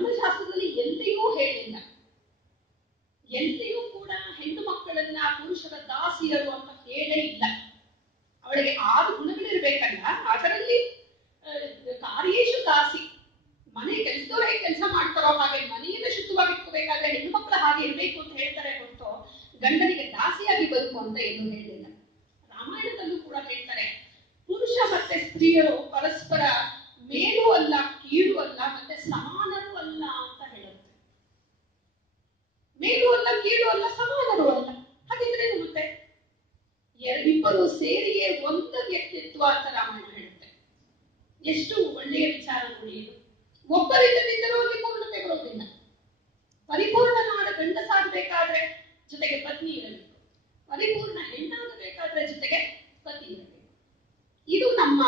ಧರ್ಮಶಾಸ್ತ್ರದಲ್ಲಿ ಎಲ್ಲಿಯೂ ಹೇಳಿಲ್ಲ. ಎಲ್ಲಿಯೂ ಕೂಡ ಹೆಣ್ಣು ಮಕ್ಕಳನ್ನ ಪುರುಷರ ದಾಸಿಯರು ಅಂತ ಹೇಳೇ ಇಲ್ಲ. ಅವಳಿಗೆ 6 ಗುಣಗಳಿರ್ಬೇಕಲ್ಲ, ಅದರಲ್ಲಿ ಕಾರ್ಯೇಶು ದಾಸಿ, ಮನೆ ಕೆಲಸದವ್ರು ಹೇಗೆ ಕೆಲಸ ಮಾಡ್ತಾರೋ ಹಾಗೆ ಮನೆಯನ್ನ ಶುದ್ಧವಾಗಿಟ್ಕೋಬೇಕಾದ್ರೆ ಹೆಣ್ಣು ಮಕ್ಕಳು ಹಾಗೆ ಇರ್ಬೇಕು ಅಂತ ಹೇಳ್ತಾರೆ ಹೊರತು ಗಂಡನಿಗೆ ದಾಸಿಯಾಗಿ ಬದುಕು ಅಂತ ಏನೂ ಹೇಳಿಲ್ಲ. ರಾಮಾಯಣದಲ್ಲೂ ಕೂಡ ಹೇಳ್ತಾರೆ, ಪುರುಷ ಮತ್ತೆ ಸ್ತ್ರೀಯರು ಪರಸ್ಪರ ಮೇಲೂ ಅಲ್ಲ ಕೀಳು ಅಲ್ಲ ಮತ್ತೆ ಸಮಾನರು ಅಲ್ಲ ಅಂತ ಹೇಳುತ್ತೆ. ಮೇಲೂ ಅಲ್ಲ ಕೀಳು ಅಲ್ಲ ಸಮಾನರು ಅಲ್ಲ, ಹಾಗಿದ್ರೇನು ಮತ್ತೆ ಇಬ್ಬರು ಸೇರಿಯೇ ಒಂದು ವ್ಯಕ್ತಿತ್ವ ಅಂತ ರಾಮಾಯಣ ಹೇಳುತ್ತೆ. ಎಷ್ಟು ಒಳ್ಳೆಯ ವಿಚಾರ ನೋಡಿ ಇದು. ಒಬ್ಬರಿಲ್ಲದಿದ್ದರೂ ಅಲ್ಲಿ ಪೂರ್ಣತೆ ಬರೋದಿಲ್ಲ. ಪರಿಪೂರ್ಣನಾದ ಗಂಡಸಾಗಬೇಕಾದ್ರೆ ಜೊತೆಗೆ ಪತ್ನಿ ಇರಬೇಕು, ಪರಿಪೂರ್ಣ ಹೆಣ್ಣಾಗಬೇಕಾದ್ರೆ ಜೊತೆಗೆ ಪತಿ ಇರಬೇಕು. ಇದು ನಮ್ಮ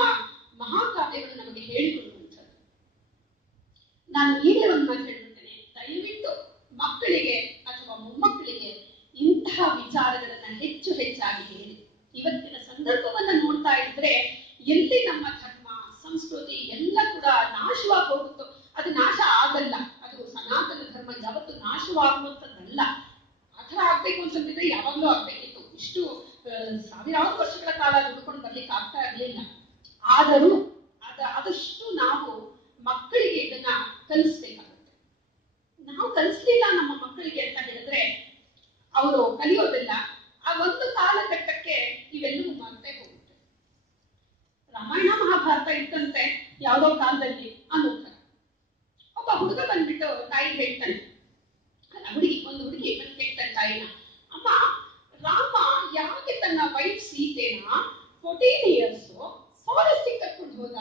ಮಹಾಕಾವ್ಯಗಳು ನಮಗೆ ಹೇಳಿಕೊಡುವಂಥದ್ದು. ನಾನು ಈಗಲೇ ಒಂದು ಮಾತು ಹೇಳ್ಬಿಡ್ತೇನೆ, ದಯವಿಟ್ಟು ಮಕ್ಕಳಿಗೆ ಅಥವಾ ಮೊಮ್ಮಕ್ಕಳಿಗೆ ಇಂತಹ ವಿಚಾರಗಳನ್ನ ಹೆಚ್ಚು ಹೆಚ್ಚಾಗಿ ಹೇಳಿ. ಇವತ್ತಿನ ಸಂದರ್ಭವನ್ನ ನೋಡ್ತಾ ಇದ್ರೆ ಎಲ್ಲಿ ನಮ್ಮ ಧರ್ಮ ಸಂಸ್ಕೃತಿ ಎಲ್ಲ ಕೂಡ ನಾಶವಾಗಿ ಹೋಗುತ್ತೋ, ಅದು ನಾಶ ಆಗಲ್ಲ. ಅದು ಸನಾತನ ಧರ್ಮ ಯಾವತ್ತು ನಾಶವಾಗುವಂಥದ್ದಲ್ಲ. ಆ ಥರ ಆಗ್ಬೇಕು ಅಂತಂದಿದ್ರೆ ಯಾವಾಗ್ಲೂ ಆಗ್ಬೇಕಿತ್ತು. ಇಷ್ಟು ಸಾವಿರಾರು ವರ್ಷಗಳ ಕಾಲ ದುಡ್ಕೊಂಡು ಬರ್ಲಿಕ್ಕೆ ಆಗ್ತಾ ಇರ್ಲಿಲ್ಲ. ಆದರೂ ಆದಷ್ಟು ನಾವು ಮಕ್ಕಳಿಗೆ ಇದನ್ನ ಕಲಿಸ್ಬೇಕಾಗುತ್ತೆ. ನಾವು ಕಲಿಸ್ಲಿಲ್ಲ ನಮ್ಮ ಮಕ್ಕಳಿಗೆ ಅಂತ ಹೇಳಿದ್ರೆ ಅವರು ಕಲಿಯೋದಿಲ್ಲ. ಆ ಒಂದು ಕಾಲಘಟ್ಟಕ್ಕೆ ಇವೆಲ್ಲವೂ ಮತ್ತೆ ಹೋಗುತ್ತೆ. ರಾಮಾಯಣ ಮಹಾಭಾರತ ಇತ್ತಂತೆ ಯಾವುದೋ ಕಾಲದಲ್ಲಿ ಅನ್ನೋತರ ಒಬ್ಬ ಹುಡುಗ ಬಂದ್ಬಿಟ್ಟು ತಾಯಿ ಹೇಳ್ತಾನೆ, ಒಂದು ಹುಡುಗಿ ಬಂದು ಕೇಳ್ತಾನೆ ತಾಯಿನ, ಅಮ್ಮ ರಾಮ ಯಾಕೆ ತನ್ನ ವೈಫ್ ಸೀತೆನ 14 years ಫಾರೆಸ್ಟ್ ಕರ್ಕೊಂಡು ಹೋದ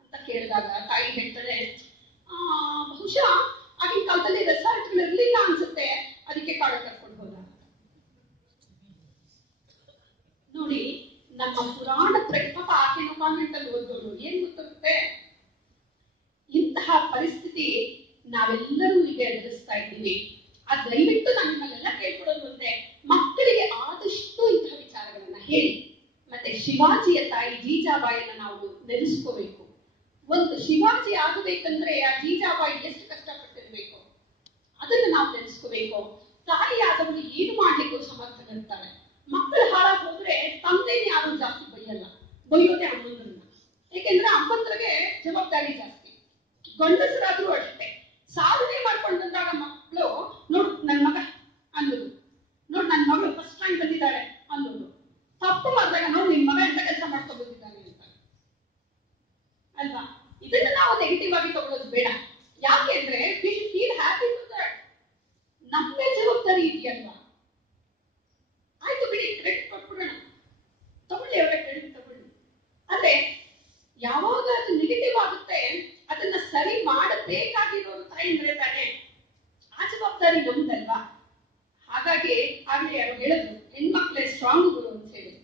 ಅಂತ ಕೇಳಿದಾಗ ತಾಯಿ ಹೇಳ್ತಾಳೆ, ಬಹುಶಃ ಆಗಿನ ಕಾಲದಲ್ಲಿ ರೆಸಾರ್ಟ್ಗಳು ಇರ್ಲಿಲ್ಲ ಅನ್ಸುತ್ತೆ, ಅದಕ್ಕೆ ಕಾಡು ಕರ್ಕೊಂಡು ಹೋದ. ನೋಡಿ, ನಮ್ಮ ಪುರಾಣ ಪಾಪ ಆಕೆನೋ ಕಾನ್ವೆಂಟ್ ಅಲ್ಲಿ ಓದೋಳು, ಏನ್ ಗೊತ್ತಾಗುತ್ತೆ, ಇಂತಹ ಪರಿಸ್ಥಿತಿ ನಾವೆಲ್ಲರೂ ಈಗ ಎದುರಿಸ್ತಾ ಇದ್ದೀವಿ. ಆ ದಯವಿಟ್ಟು ನಾನು ನಿಮ್ಮಲ್ಲೆಲ್ಲ ಕೇಳ್ಕೊಡೋದು ಅಂದ್ರೆ ಮಕ್ಕಳಿಗೆ ಆದಷ್ಟು ಇಂತಹ ವಿಚಾರಗಳನ್ನ ಹೇಳಿ. ಮತ್ತೆ ಶಿವಾಜಿಯ ತಾಯಿ ಜೀಜಾಬಾಯಿಯನ್ನ ನಾವು ನೆನೆಸ್ಕೋಬೇಕು. ಒಂದು ಶಿವಾಜಿ ಆಗಬೇಕಂದ್ರೆ ಆ ಜೀಜಾಬಾಯಿ ಎಷ್ಟು ಕಷ್ಟಪಟ್ಟಿರ್ಬೇಕು ಅದನ್ನ ನಾವು ನೆನೆಸ್ಕೋಬೇಕು. ತಾಯಿ ಆದವಳು ಏನು ಮಾಡ್ಲಿಕ್ಕೂ ಸಮರ್ಥರಿರ್ತಾರೆ. ಮಕ್ಕಳು ಹಾಳಾಗಿ ಹೋದ್ರೆ ತಂದೆನೇ ಯಾರು ಜಾಸ್ತಿ ಬೈಯಲ್ಲ, ಬೈಯೋದೇ ಅಮ್ಮಂದ್ರನ್ನ. ಏಕೆಂದ್ರೆ ಅಮ್ಮಂದ್ರಿಗೆ ಜವಾಬ್ದಾರಿ ಜಾಸ್ತಿ. ಗಂಡಸರಾದ್ರೂ ಅಷ್ಟೇ, ಸಾಧನೆ ಮಾಡ್ಕೊಂಡು ಬಂದಾಗ ಮಕ್ಕಳು ನೋಡು ನನ್ ಮಗ ಅನ್ನೋದು, ನೋಡು ನನ್ ಮಗಳು ಫಸ್ಟ್ ರ್ಯಾಂಕ್ ಬಂದಿದ್ದಾಳೆ ಅನ್ನೋದು. ತಪ್ಪು ಮಾಡಿದಾಗ ನೋಡು ನಿನ್ ಮಗ ಎಂತ ಕೆಲಸ ಮಾಡ್ಕೊಂಡು ಬಂದಿದ್ದಾನೆ ಅಂತ ಅಲ್ವಾ. ಇದನ್ನ ನಾವು ನೆಗೆಟಿವ್ ಆಗಿ ತಗೊಳ್ಳೋದು ಬೇಡ. ಯಾಕೆಂದ್ರೆ ನಮ್ಮ ಜವಾಬ್ದಾರಿ ಇದೆಯಲ್ವಾ. ಆಯ್ತು ಬಿಡಿ, ಕ್ರೆಡಿಟ್ ಕೊಟ್ಬಿಡೋಣ, ತಗೊಳ್ಳಿ, ಅವರ ಕ್ರೆಡಿಟ್ ತಗೊಳ್ಳಿ. ಆದ್ರೆ ಯಾವಾಗ ಅದು ನೆಗೆಟಿವ್ ಆಗುತ್ತೆ ಅದನ್ನ ಸರಿ ಮಾಡಬೇಕಾಗಿರೋದು ತಾಯಿದ್ರೆ ತಾನೆ, ಆ ಜವಾಬ್ದಾರಿ ನಮ್ದಲ್ವಾ. ಹಾಗಾಗಿ ಆಗ್ಲೇ ಯಾರು ಹೇಳಿದ್ರು, ಹೆಣ್ಮಕ್ಳೇ ಸ್ಟ್ರಾಂಗ್ ಗುರು ಅಂತ ಹೇಳಿ.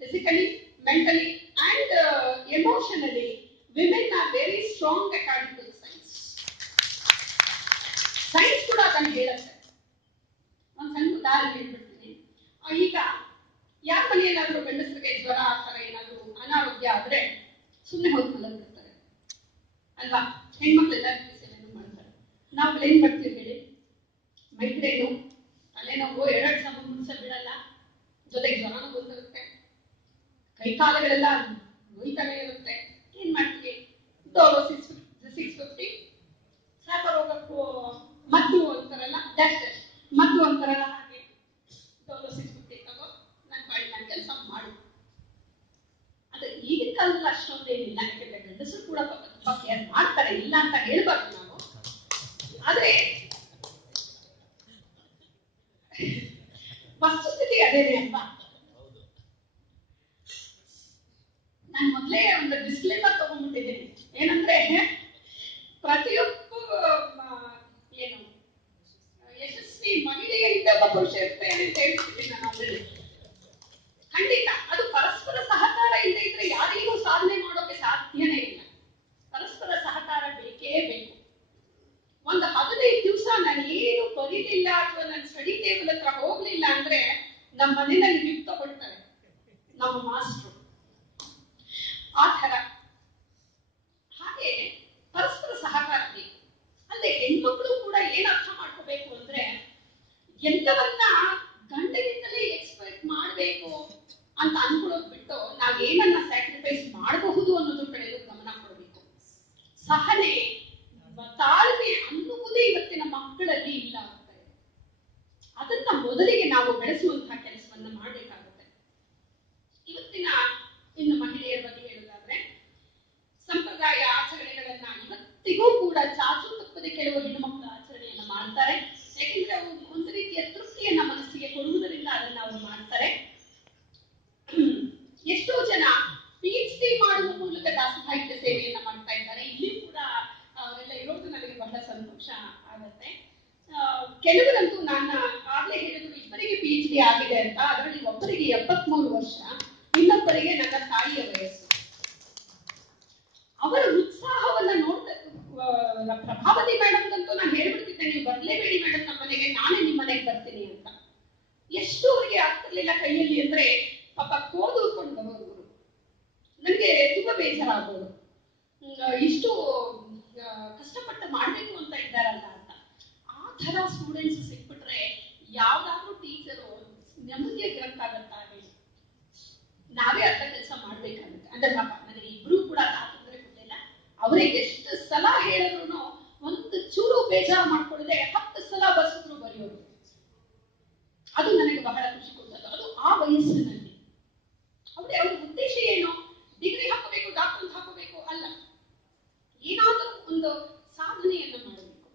Physically, mentally and emotionally women are very strong according to science. Science ಕೂಡ ಅದನ್ನು ಹೇಳುತ್ತೆ. ಒಂದು ಸಣ್ಣ ಉದಾಹರಣೆ ಹೇಳ್ಬಿಡ್ತೀನಿ. ಈಗ ಯಾರ ಮನೆಯಲ್ಲಾದ್ರೂ ಗಂಡಸರಿಗೆ ಜ್ವರ ಆ ಥರ ಏನಾದ್ರು ಅನಾರೋಗ್ಯ ಆದ್ರೆ ಸುಮ್ಮನೆ ಹೋಗಿ ಮಲಗಿರ್ತಾರೆ ಅಲ್ವಾ. ಹೆಣ್ಮಕ್ಳೆಲ್ಲ ಸೇವೆಯನ್ನು ಮಾಡ್ತಾರೆ. ನಾವು ಏನ್ ಮಾಡ್ತೀವಿ ಹೇಳಿ, ಮೈಗ್ರೇನು, ತಲೆನೋವು 2 ಸಲ ಮುನ್ಸ ಬಿಡಲ್ಲ, ಜೊತೆಗೆ ಜ್ವರನೂ ಬಂದಿರುತ್ತೆ, ಕೈಕಾಲಗಳೆಲ್ಲ ನೋಯ್ತಾನೆ ಇರುತ್ತೆ. ಏನ್ ಮಾಡ್ತೀವಿ, ಡೋಲೋ 650 ಸಾಕ ರೋಗಕ್ಕೂ ಮದ್ದು ಅಂತಾರಲ್ಲ, ಮದ್ದು ಅಂತಾರಲ್ಲ, ಹಾಗೆ ಡೋಲೋ 650 ತಗೋ, ನನ್ನ ಬಾಡಿ ನಾನು ಕೆಲಸ ಮಾಡು. ಅದು ಈಗಿನ ಕಾಲದಲ್ಲಿ ಅಷ್ಟೊಂದೇನಿಲ್ಲ, ಯಾಕಂದ್ರೆ ಗಂಡಸರು ಕೂಡ ತುಂಬಾ ಕೇರ್ ಮಾಡ್ತಾರೆ, ಇಲ್ಲ ಅಂತ ಹೇಳ್ಬಾರ್ದು ನಾವು. ಆದ್ರೆ ವಸ್ತುಸ್ಥಿತಿ ಅದೇನೆ ಅಲ್ವಾ. ನಾನು ಮೊದಲೇ ಒಂದು ಡಿಸ್ಕ್ಲೇಮರ್ ತಗೊಂಡ್ಬಿಟ್ಟಿದ್ದೀನಿ. ಏನಂದ್ರೆ ಪ್ರತಿಯೊಬ್ಬ ಏನು ಯಶಸ್ವಿ ಮಹಿಳೆಯರಿಂದ ಒಬ್ಬ ಪುರುಷ ಇರ್ತೇನೆ ಅಂತ ಹೇಳ್ತಿದ್ದೀನಿ ನಾನು ಆಲ್ರೆಡಿ. ಖಂಡಿತ ಅದು ಪರಸ್ಪರ ಸಹಕಾರ ಇಲ್ಲದೆ ಇದ್ರೆ ಯಾರಿಗೂ ಸಾಧನೆ ಮಾಡೋಕೆ ಸಾಧ್ಯನೇ ಇಲ್ಲ. ಪರಸ್ಪರ ಸಹಕಾರ ಬೇಕೇ ಬೇಕು. ಒಂದು 15 ದಿವಸ ನಾನು ಏನು ಬರೀಲಿಲ್ಲ ಅಥವಾ ನನ್ನ ಸ್ಟಡಿ ಟೇಬಲ್ ಹತ್ರ ಹೋಗ್ಲಿಲ್ಲ ಅಂದ್ರೆ ನಮ್ಮ ಮನೆಯಲ್ಲಿ ಲಿಫ್ಟ್ ತಗೊಳ್ತಾರೆ ನಮ್ಮ ಮಾಸ್ಟ್ರು. ಆ ತರ ಏನನ್ನ ಸ್ಯಾಕ್ರಿಫೈಸ್ ಮಾಡಬಹುದು ಅನ್ನೋದ್ರ ಕಡೆಗೂ ಗಮನ ಕೊಡಬೇಕು. ಸಹನೆ, ತಾಳ್ಮೆ ಅನ್ನುವುದೇ ಇವತ್ತಿನ ಮಕ್ಕಳಲ್ಲಿ ಇಲ್ಲ ಅಂತ ಇದೆ. ಅದನ್ನ ಮೊದಲಿಗೆ ನಾವು ಬೆಳೆಸುವಂತಹ ಕೆಲಸವನ್ನ ಮಾಡಬೇಕಾಗುತ್ತೆ. ಇವತ್ತಿನ ಇನ್ನು ಮಹಿಳೆಯರ ಬಗ್ಗೆ ಹೇಳೋದಾದ್ರೆ, ಸಂಪ್ರದಾಯ ಆಚರಣೆಗಳನ್ನ ಇವತ್ತಿಗೂ ಕೂಡ ಚಾಚು ತಪ್ಪದೆ ಕೆಲವು ಹೆಣ್ಣು ಮಕ್ಕಳು ಆಚರಣೆಯನ್ನ ಮಾಡ್ತಾರೆ. ಯಾಕೆಂದ್ರೆ ಅವು ಒಂದು ರೀತಿಯ ತೃಪ್ತಿಯನ್ನ ಮನಸ್ಸಿಗೆ ಕೊಡುವುದರಿಂದ ಅದನ್ನ ಅವರು ಮಾಡ್ತಾರೆ. ಎಷ್ಟೋ ಜನ PhD ಮಾಡುವ ಮೂಲಕ ದಾಸ ಸಾಹಿತ್ಯ ಸೇವೆಯನ್ನ ಮಾಡ್ತಾ ಇದ್ದಾರೆ. ಇಲ್ಲಿಯೂ ಕೂಡ ಅವರೆಲ್ಲ ಇರೋದು ನನಗೆ ಬಹಳ ಸಂತೋಷ ಆಗುತ್ತೆ. ಕೆಲವರಂತೂ ನಾನು ಆಗ್ಲೇ ಹೇಳಿದ್ರು, ಇಬ್ಬರಿಗೆ PhD ಆಗಿದೆ ಅಂತ. ಅದರಲ್ಲಿ ಒಬ್ಬರಿಗೆ 73 ವರ್ಷ, ಇನ್ನೊಬ್ಬರಿಗೆ ನನ್ನ ತಾಯಿಯ ವಯಸ್ಸು. ಅವರ ಉತ್ಸಾಹವನ್ನ ನೋಡ್ತಾ ಪ್ರಭಾವತಿ ಮೇಡಮ್ಗಂತೂ ನಾನು ಹೇಳ್ಬಿಡ್ತಿದ್ದೆ, ನೀವು ಬರ್ಲೇಬೇಡಿ ಮೇಡಮ್ ನಮ್ಮ ಮನೆಗೆ, ನಾನೇ ನಿಮ್ಮ ಮನೆಗೆ ಬರ್ತೀನಿ ಅಂತ. ಎಷ್ಟು ಅವರಿಗೆ ಆಗ್ತಿರ್ಲಿಲ್ಲ ಕೈಯಲ್ಲಿ ಅಂದ್ರೆ, ಪಾಪ ಕೋದೂರ್ಕೊಂಡು ಬರೋರು. ನನಗೆ ತುಂಬಾ ಬೇಜಾರಾಗೋದು, ಇಷ್ಟು ಕಷ್ಟಪಟ್ಟು ಮಾಡ್ಬೇಕು ಅಂತ ಇದ್ದಾರಲ್ಲ ಅಂತ. ಆ ತರ ಸ್ಟೂಡೆಂಟ್ಸ್ ಸಿಕ್ಬಿಟ್ರೆ ಯಾವ್ದಾದ್ರೂ ಟೀಚರು ನೆಮ್ಮದಿಯಾಗಿರಕ್ಕಾಗತ್ತಾ ಹೇಳಿ? ನಾವೇ ಅರ್ಧ ಕೆಲಸ ಮಾಡ್ಬೇಕಾಗುತ್ತೆ. ಅಂದ್ರೆ ಪಾಪ ನನಗೆ ಇಬ್ರು ಕೂಡ ತೊಂದರೆ ಕೊಡ್ಲಿಲ್ಲ. ಅವರಿಗೆ ಎಷ್ಟು ಸಲ ಹೇಳಿದ್ರು ಒಂದು ಚೂರು ಬೇಜಾರು ಮಾಡ್ಕೊಳ್ಳದೆ 10 ಸಲ ಬಸ್ಸಿದ್ರು ಬರೆಯೋರು. ಅದು ನನಗೆ ಬಹಳ ಖುಷಿ ಕೊಡ್ತದೆ. ಅದು ಆ ವಯಸ್ಸಿನಲ್ಲಿ ಅವ್ರ ಉದ್ದೇಶ ಏನು? ಡಿಗ್ರಿ ಹಾಕಬೇಕು, ಡಾಕ್ಟರ್ ಹಾಕಬೇಕು ಅಲ್ಲ, ಏನಾದರೂ ಒಂದು ಸಾಧನೆಯನ್ನ ಮಾಡಬೇಕು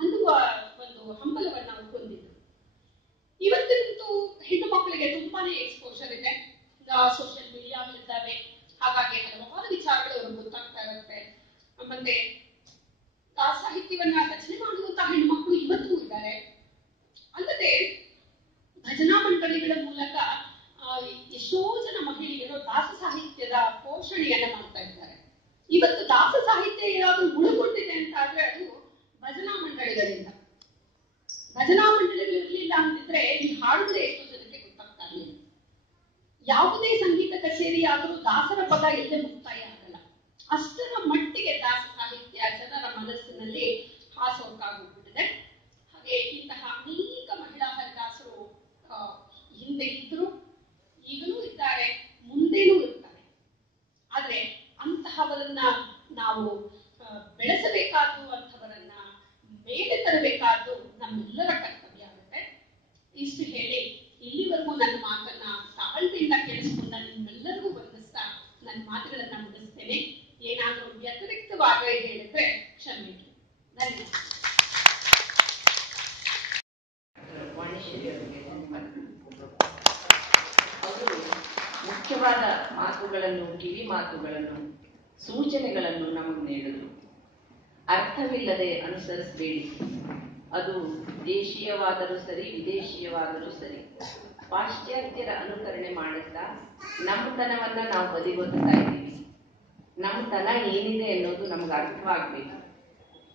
ಅನ್ನುವ ಒಂದು ಹಂಬಲವನ್ನ ನಾವು ಹೊಂದಿದ್ರು. ಇವತ್ತಿನಂತೂ ಹೆಣ್ಣು ಮಕ್ಕಳಿಗೆ ತುಂಬಾನೇ ಎಕ್ಸ್ಪೋಜರ್ ಇದೆ, ಸೋಷಿಯಲ್ ಮೀಡಿಯಾಗಳಿದ್ದಾವೆ. ಹಾಗಾಗಿ ಹಲವಾರು ವಿಚಾರಗಳು ಅವ್ರಿಗೆ ಗೊತ್ತಾಗ್ತಾ ಇರುತ್ತೆ. ಮತ್ತೆ ಸಾಹಿತ್ಯವನ್ನ ರಚನೆ ಮಾಡುವಂತಹ ಹೆಣ್ಣು ಮಕ್ಕಳು ಇವತ್ತಿಗೂ ಇದ್ದಾರೆ. ಅಲ್ಲದೆ ಭಜನಾ ಮಂಡಳಿಗಳ ಮೂಲಕ ಎಷ್ಟೋ ಜನ ಮಹಿಳೆಯರು ದಾಸ ಸಾಹಿತ್ಯದ ಪೋಷಣೆಯನ್ನ ಮಾಡ್ತಾ ಇದ್ದಾರೆ. ಇವತ್ತು ದಾಸ ಸಾಹಿತ್ಯ ಏನಾದ್ರೂ ಉಳ್ಕೊಂಡಿದೆ ಅಂತ ಆದ್ರೆ ಅದು ಭಜನಾ ಮಂಡಳಿಗಳಿಂದ. ಭಜನಾ ಮಂಡಳಿಗಳು ಇರಲಿಲ್ಲ ಅಂತಿದ್ರೆ ಈ ಹಾಡುಗಳೇ ಎಷ್ಟೋ ಜನಕ್ಕೆ ಗೊತ್ತಾಗ್ತಾ ಇರಲಿಲ್ಲ. ಯಾವುದೇ ಸಂಗೀತ ಕಚೇರಿ ಆದರೂ ದಾಸರ ಪದ ಎಲ್ಲೇ ಮುಕ್ತಾಯ ಆಗಲ್ಲ. ಅಷ್ಟರ ಮಟ್ಟಿಗೆ ದಾಸ ಸಾಹಿತ್ಯ ಜನರ ಮನಸ್ಸಿನಲ್ಲಿ ಹಾಸೋಕಾಗೋಗ್ಬಿಟ್ಟಿದೆ. ಹಾಗೆ ಇಂತಹ ಅನೇಕ ಮಹಿಳಾ ಹರಿದಾಸರು ಹಿಂದೆ ಇದ್ರು, ಈಗಲೂ ಇದ್ದಾರೆ, ಮುಂದೇನೂ ಇರ್ತಾರೆ. ಆದ್ರೆ ಅಂತಹವರನ್ನ ನಾವು ಬೆಳೆಸಬೇಕಾದ್ದು, ಅಂತಹವರನ್ನ ಮೇಲೆ ತರಬೇಕಾದ್ದು ನಮ್ಮೆಲ್ಲರ ಕರ್ತವ್ಯ ಆಗುತ್ತೆ. ಇಷ್ಟು ಹೇಳಿ ಇಲ್ಲಿವರೆಗೂ ನನ್ನ ಮಾತನ್ನ ತಾಳ್ಮೆಯಿಂದ ಕೇಳಿಸ್ಕೊಂಡ ನಿಮ್ಮೆಲ್ಲರಿಗೂ ವಂದಿಸ್ತಾ ನನ್ನ ಮಾತುಗಳನ್ನ ಮುಗಿಸ್ತೇನೆ. ಏನಾದರೂ ವ್ಯತಿರಿಕ್ತವಾಗಿ ಹೇಳಿದ್ರೆ ಕ್ಷಮಿಸಿ. ಧನ್ಯವಾದ. ಅವರು ಮುಖ್ಯವಾದ ಮಾತುಗಳನ್ನು, ಕಿವಿ ಮಾತುಗಳನ್ನು, ಸೂಚನೆಗಳನ್ನು ನಮಗೆ ನೀಡಿದರು. ಅರ್ಥವಿಲ್ಲದೆ ಅನುಸರಿಸಬೇಡಿ. ಅದು ದೇಶೀಯವಾದರೂ ಸರಿ, ವಿದೇಶೀಯವಾದರೂ ಸರಿ. ಪಾಶ್ಚಾತ್ಯರ ಅನುಕರಣೆ ಮಾಡುತ್ತಾ ನಮ್ಮತನವನ್ನ ನಾವು ಬದಿಗೊತ್ತಾ ಇದ್ದೀವಿ. ನಮ್ಮತನ ಏನಿದೆ ಅನ್ನೋದು ನಮ್ಗೆ ಅರ್ಥವಾಗಬೇಕು.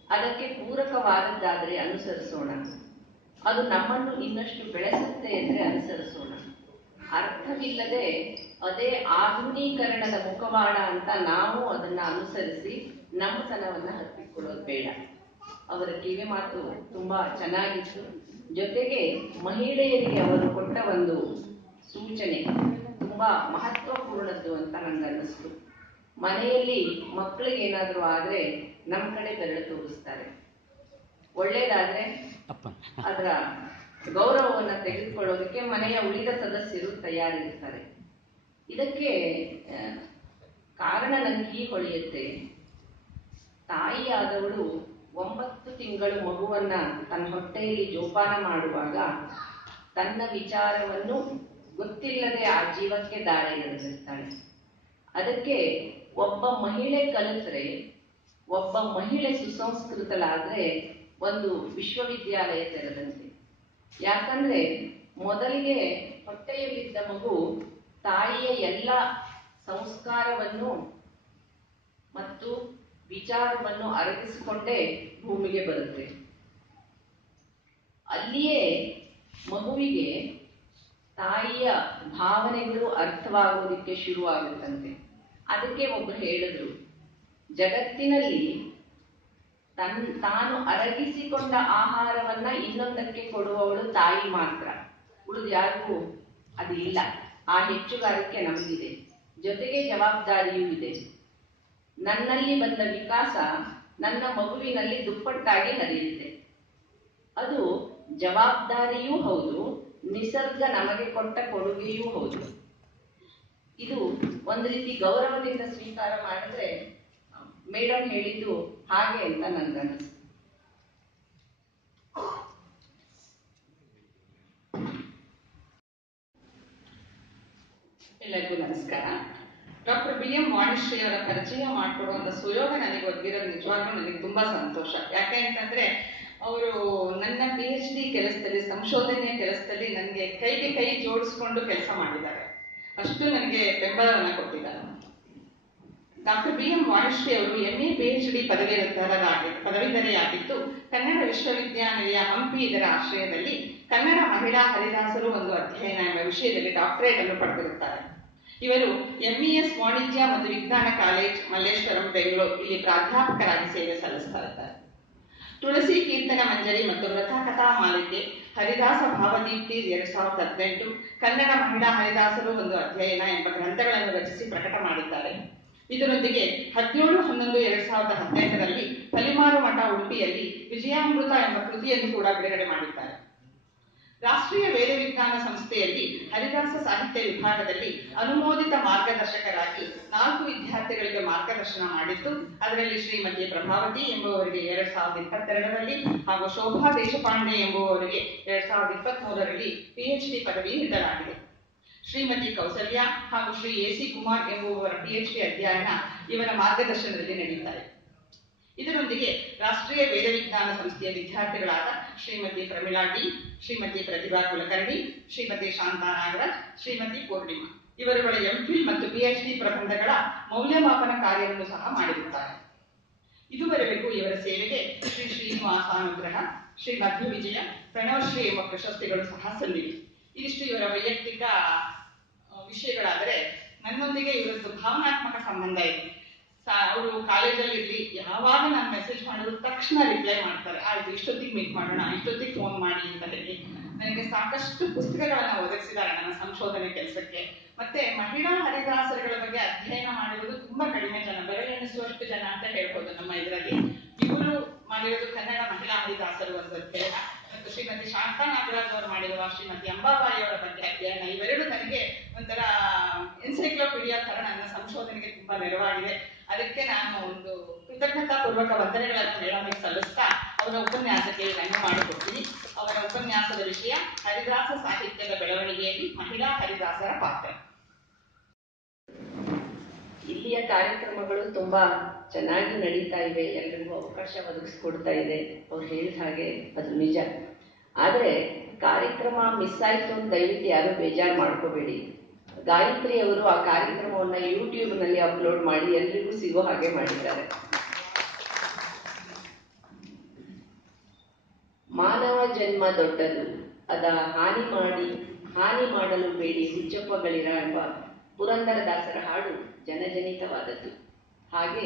ಅದಕ್ಕೆ ಪೂರಕವಾದದ್ದಾದರೆ ಅನುಸರಿಸೋಣ. ಅದು ನಮ್ಮನ್ನು ಇನ್ನಷ್ಟು ಬೆಳೆಸುತ್ತೆ ಅಂದರೆ ಅನುಸರಿಸೋಣ. ಅರ್ಥವಿಲ್ಲದೆ ಅದೇ ಆಧುನೀಕರಣದ ಮುಖವಾಡ ಅಂತ ನಾವು ಅದನ್ನ ಅನುಸರಿಸಿ ನಮ್ಮತನವನ್ನ ಹತ್ತಿಕೊಳ್ಳೋದು ಬೇಡ. ಅವರ ಕಿವಿ ಮಾತು ತುಂಬಾ ಚೆನ್ನಾಗಿತ್ತು. ಜೊತೆಗೆ ಮಹಿಳೆಯರಿಗೆ ಅವರು ಕೊಟ್ಟ ಒಂದು ಸೂಚನೆ ತುಂಬಾ ಮಹತ್ವಪೂರ್ಣದ್ದು ಅಂತ ನನಗನ್ನಿಸ್ತು. ಮನೆಯಲ್ಲಿ ಮಕ್ಕಳಿಗೆ ಏನಾದರೂ ಆದ್ರೆ ನಮ್ಮ ಕಡೆ ಬೆರಳು ತೋರಿಸ್ತಾರೆ. ಒಳ್ಳೇದಾದ್ರೆ ಅದರ ಗೌರವವನ್ನು ತೆಗೆದುಕೊಳ್ಳೋದಕ್ಕೆ ಮನೆಯ ಉಳಿದ ಸದಸ್ಯರು ತಯಾರಿರ್ತಾರೆ. ಇದಕ್ಕೆ ಕಾರಣ ನನಗೆ ಹೀಗೆ ಹೊಳೆಯುತ್ತೆ. ತಾಯಿಯಾದವಳು 9 ತಿಂಗಳು ಮಗುವನ್ನ ತನ್ನ ಹೊಟ್ಟೆಯಲ್ಲಿ ಜೋಪಾನ ಮಾಡುವಾಗ ತನ್ನ ವಿಚಾರವನ್ನು ಗೊತ್ತಿಲ್ಲದೆ ಆ ಜೀವಕ್ಕೆ ದಾರಿ ನಡೆದಿರ್ತಾಳೆ. ಅದಕ್ಕೆ ಒಬ್ಬ ಮಹಿಳೆ ಕಲಿತ್ರೆ, ಒಬ್ಬ ಮಹಿಳೆ ಸುಸಂಸ್ಕೃತಳಾದ್ರೆ ಒಂದು ವಿಶ್ವವಿದ್ಯಾಲಯ ತೆರೆದಂತೆ. ಯಾಕಂದ್ರೆ ಮೊದಲಿಗೆ ಹೊಟ್ಟೆಯಲ್ಲಿದ್ದ ಮಗು ತಾಯಿಯ ಎಲ್ಲ ಸಂಸ್ಕಾರವನ್ನು ಮತ್ತು ವಿಚಾರವನ್ನು ಅರಗಿಸಿಕೊಂಡೇ ಭೂಮಿಗೆ ಬರುತ್ತೆ. ಅಲ್ಲಿಯೇ ಮಗುವಿಗೆ ತಾಯಿಯ ಭಾವನೆಗಳು ಅರ್ಥವಾಗೋದಿಕ್ಕೆ ಶುರುವಾಗುತ್ತಂತೆ. ಅದಕ್ಕೆ ಒಬ್ಬರು ಹೇಳಿದ್ರು, ಜಗತ್ತಿನಲ್ಲಿ ತಾನು ಅರಗಿಸಿಕೊಂಡ ಆಹಾರವನ್ನ ಇನ್ನೊಂದಕ್ಕೆ ಕೊಡುವವಳು ತಾಯಿ ಮಾತ್ರ, ಉಳಿದು ಯಾರಿಗೂ ಅದು ಇಲ್ಲ. ಆ ಹೆಚ್ಚುಗಾರಿಕೆ ನಮಗಿದೆ, ಜೊತೆಗೆ ಜವಾಬ್ದಾರಿಯೂ ಇದೆ. ನನ್ನಲ್ಲಿ ಬಂದ ವಿಕಾಸ ನನ್ನ ಮಗುವಿನಲ್ಲಿ ದುಪ್ಪಟ್ಟಾಗಿ ಹರಿಯುತ್ತೆ. ಅದು ಜವಾಬ್ದಾರಿಯೂ ಹೌದು, ನಿಸರ್ಗ ನಮಗೆ ಕೊಟ್ಟ ಕೊಡುಗೆಯೂ ಹೌದು. ಇದು ಒಂದು ರೀತಿ ಗೌರವದಿಂದ ಸ್ವೀಕಾರ ಮಾಡಿದ್ರೆ ಮೇಡಮ್ ಹೇಳಿದ್ದು ಹಾಗೆ ಅಂತ ನನ್ಗನ್ನಿಸ್ತು. ಎಲ್ಲರಿಗೂ ನಮಸ್ಕಾರ. ಡಾಕ್ಟರ್ BM ವಾಣಿಶ್ರೀ ಅವರ ಪರಿಚಯ ಮಾಡಿಕೊಡುವಂತ ಸುಯೋಗ ನನಗೆ ಒದಗಿರೋದು ನಿಜವಾಗ್ಲೂ ನನಗೆ ತುಂಬಾ ಸಂತೋಷ. ಯಾಕೆ ಅಂತಂದ್ರೆ ಅವರು ನನ್ನ PhD ಕೆಲಸದಲ್ಲಿ, ಸಂಶೋಧನೆಯ ಕೆಲಸದಲ್ಲಿ ನನಗೆ ಕೈಗೆ ಕೈ ಜೋಡಿಸ್ಕೊಂಡು ಕೆಲಸ ಮಾಡಿದ್ದಾರೆ. ಅಷ್ಟು ನನಗೆ ಬೆಂಬಲವನ್ನ ಕೊಟ್ಟಿದ್ದಾರೆ. ಡಾಕ್ಟರ್ BM ವಾಣಿಶ್ರೀ ಅವರು MA PhD ಪದವೀಧರೆಯಾಗಿದ್ದು ಕನ್ನಡ ವಿಶ್ವವಿದ್ಯಾನಿಲಯ ಹಂಪಿ ಇದರ ಆಶ್ರಯದಲ್ಲಿ ಕನ್ನಡ ಮಹಿಳಾ ಹರಿದಾಸರು ಒಂದು ಅಧ್ಯಯನ ಎಂಬ ವಿಷಯದಲ್ಲಿ ಡಾಕ್ಟರೇಟ್ ಅನ್ನು ಪಡೆದಿರುತ್ತಾರೆ. ಇವರು MES ವಾಣಿಜ್ಯ ಮತ್ತು ವಿಜ್ಞಾನ ಕಾಲೇಜ್ ಮಲ್ಲೇಶ್ವರಂ ಬೆಂಗಳೂರು ಇಲ್ಲಿ ಪ್ರಾಧ್ಯಾಪಕರಾಗಿ ಸೇವೆ ಸಲ್ಲಿಸ್ತಾ ಇದ್ದಾರೆ. ತುಳಸಿ ಕೀರ್ತನ ಮಂಜರಿ ಮತ್ತು ವ್ರತಕಥಾ ಮಾಲಿಕೆ ಹರಿದಾಸ ಭಾವದೀಪ್ತಿ 2018, ಕನ್ನಡ ಮಹಿಳಾ ಹರಿದಾಸರು ಒಂದು ಅಧ್ಯಯನ ಎಂಬ ಗ್ರಂಥಗಳನ್ನು ರಚಿಸಿ ಪ್ರಕಟ ಮಾಡಿದ್ದಾರೆ. ಇದರೊಂದಿಗೆ 17/11/2018 ಪಲಿಮಾರು ಮಠ ಉಡುಪಿಯಲ್ಲಿ ವಿಜಯಾಮೃತ ಎಂಬ ಕೃತಿಯನ್ನು ಕೂಡ ಬಿಡುಗಡೆ ಮಾಡಿದ್ದಾರೆ. ರಾಷ್ಟ್ರೀಯ ವೇದ ವಿಜ್ಞಾನ ಸಂಸ್ಥೆಯಲ್ಲಿ ಹರಿದಾಸ ಸಾಹಿತ್ಯ ವಿಭಾಗದಲ್ಲಿ ಅನುಮೋದಿತ ಮಾರ್ಗದರ್ಶಕರಾಗಿ 4 ವಿದ್ಯಾರ್ಥಿಗಳಿಗೆ ಮಾರ್ಗದರ್ಶನ ಮಾಡಿದ್ದು, ಅದರಲ್ಲಿ ಶ್ರೀಮತಿ ಪ್ರಭಾವತಿ ಎಂಬುವವರಿಗೆ 2022ರಲ್ಲಿ ಹಾಗೂ ಶೋಭಾ ದೇಶಪಾಂಡೆ ಎಂಬುವವರಿಗೆ 2023ರಲ್ಲಿ PhD ಪದವಿ ನೀಡಲಾಗಿದೆ. ಶ್ರೀಮತಿ ಕೌಸಲ್ಯ ಹಾಗೂ ಶ್ರೀ AC ಕುಮಾರ್ ಎಂಬುವವರ PhD ಅಧ್ಯಯನ ಇವರ ಮಾರ್ಗದರ್ಶನದಲ್ಲಿ ನಡೆಯುತ್ತಾರೆ. ಇದರೊಂದಿಗೆ ರಾಷ್ಟ್ರೀಯ ವೇದ ವಿಜ್ಞಾನ ಸಂಸ್ಥೆಯ ವಿದ್ಯಾರ್ಥಿಗಳಾದ ಶ್ರೀಮತಿ ಪ್ರಮಿಳಾ ಡಿ, ಶ್ರೀಮತಿ ಪ್ರತಿಭಾ ಕುಲಕರ್ಣಿ, ಶ್ರೀಮತಿ ಶಾಂತಾ ನಾಗರಾಜ್, ಶ್ರೀಮತಿ ಪೂರ್ಣಿಮಾ ಇವರುಗಳ MPhil ಮತ್ತು PhD ಪ್ರಬಂಧಗಳ ಮೌಲ್ಯಮಾಪನ ಕಾರ್ಯವನ್ನು ಸಹ ಮಾಡಿರುತ್ತಾರೆ. ಇದುವರೆಗೂ ಇವರ ಸೇವೆಗೆ ಶ್ರೀ ಶ್ರೀನಿವಾಸಾನುಗ್ರಹ, ಶ್ರೀ ಮಧ್ಯ ವಿಜಯ, ಪ್ರಣವಶ್ರೀ ಎಂಬ ಪ್ರಶಸ್ತಿಗಳು ಸಹ ಸಂದಿವೆ. ಇದಿಷ್ಟು ಇವರ ವೈಯಕ್ತಿಕ ವಿಷಯಗಳಾದರೆ, ನನ್ನೊಂದಿಗೆ ಇವರದ್ದು ಭಾವನಾತ್ಮಕ ಸಂಬಂಧ ಇದೆ. ಅವರು ಕಾಲೇಜಲ್ಲಿ ಇರ್ಲಿ, ಯಾವಾಗ ನಾನು ಮೆಸೇಜ್ ಮಾಡಿದ್ರು ತಕ್ಷಣ ರಿಪ್ಲೈ ಮಾಡ್ತಾರೆ. ಆಯ್ತು, ಇಷ್ಟೊತ್ತಿಗೆ ಮೀಟ್ ಮಾಡೋಣ, ಇಷ್ಟೊತ್ತಿಗೆ ಫೋನ್ ಮಾಡಿ ಅಂತ ಹೇಳಿ ನನಗೆ ಸಾಕಷ್ಟು ಪುಸ್ತಕಗಳನ್ನ ಒದಗಿಸಿದ್ದಾರೆ ನನ್ನ ಸಂಶೋಧನೆ ಕೆಲಸಕ್ಕೆ. ಮತ್ತೆ ಮಹಿಳಾ ಹರಿದಾಸರುಗಳ ಬಗ್ಗೆ ಅಧ್ಯಯನ ಮಾಡಿರೋದು ತುಂಬಾ ಕಡಿಮೆ ಜನ, ಬೆರಳೆಣಿಸುವಷ್ಟು ಜನ ಅಂತ ಹೇಳ್ಬೋದು ನಮ್ಮ ಇದರಲ್ಲಿ. ಇವರು ಮಾಡಿರೋದು ಕನ್ನಡ ಮಹಿಳಾ ಹರಿದಾಸರು ಒಂದು ಅಧ್ಯಯನ, ಮತ್ತು ಶ್ರೀಮತಿ ಶಾಂತಾ ನಾಗರಾಜ್ ಅವರು ಮಾಡಿರುವ ಶ್ರೀಮತಿ ಅಂಬಾಬಾಯಿ ಅವರ ಬಗ್ಗೆ ಅಧ್ಯಯನ. ಇವೆರಡು ನನಗೆ ಒಂಥರ ಎನ್ಸೈಕ್ಲೋಪೀಡಿಯಾ ತರ ನನ್ನ ಸಂಶೋಧನೆಗೆ ತುಂಬಾ ನೆರವಾಗಿದೆ. ಅದಕ್ಕೆ ನಾನು ಒಂದು ಕೃತಜ್ಞತಾ ಪೂರ್ವಕ ವಂದನೆಗಳನ್ನು ಮೇಡಮ್ಗೆ ಸಲ್ಲಿಸ್ತಾ ಅವರ ಉಪನ್ಯಾಸಕ್ಕೆ ರಂಗ ಮಾಡಿಕೊಡ್ತೀನಿ. ಅವರ ಉಪನ್ಯಾಸದ ವಿಷಯ ಹರಿದಾಸ ಸಾಹಿತ್ಯದ ಬೆಳವಣಿಗೆಯಲ್ಲಿ ಮಹಿಳಾ ಹರಿದಾಸರ ಪಾತ್ರ. ಇಲ್ಲಿಯ ಕಾರ್ಯಕ್ರಮಗಳು ತುಂಬಾ ಚೆನ್ನಾಗಿ ನಡೀತಾ ಇವೆ, ಎಲ್ಲರಿಗೂ ಅವಕಾಶ ಒದಗಿಸ್ಕೊಡ್ತಾ ಇದೆ. ಅವ್ರು ಹೇಳಿದ ಹಾಗೆ ಅದು ನಿಜ. ಆದರೆ ಕಾರ್ಯಕ್ರಮ ಮಿಸ್ ಆಯ್ತು ಅಂತ ದಯವಿಟ್ಟು ಯಾರು ಬೇಜಾರು ಮಾಡ್ಕೋಬೇಡಿ. ಗಾಯತ್ರಿ ಅವರು ಆ ಕಾರ್ಯಕ್ರಮವನ್ನ ಯೂಟ್ಯೂಬ್ನಲ್ಲಿ ಅಪ್ಲೋಡ್ ಮಾಡಿ ಎಲ್ರಿಗೂ ಸಿಗೋ ಹಾಗೆ ಮಾಡಿದ್ದಾರೆ. ಮಾನವ ಜನ್ಮ ದೊಡ್ಡದು, ಅದ ಹಾನಿ ಮಾಡಲು ಬೇಡಿ ಹುಚ್ಚಪ್ಪಗಳಿರ ಎಂಬ ಪುರಂದರದಾಸರ ಹಾಡು ಜನಜನಿತವಾದದ್ದು. ಹಾಗೆ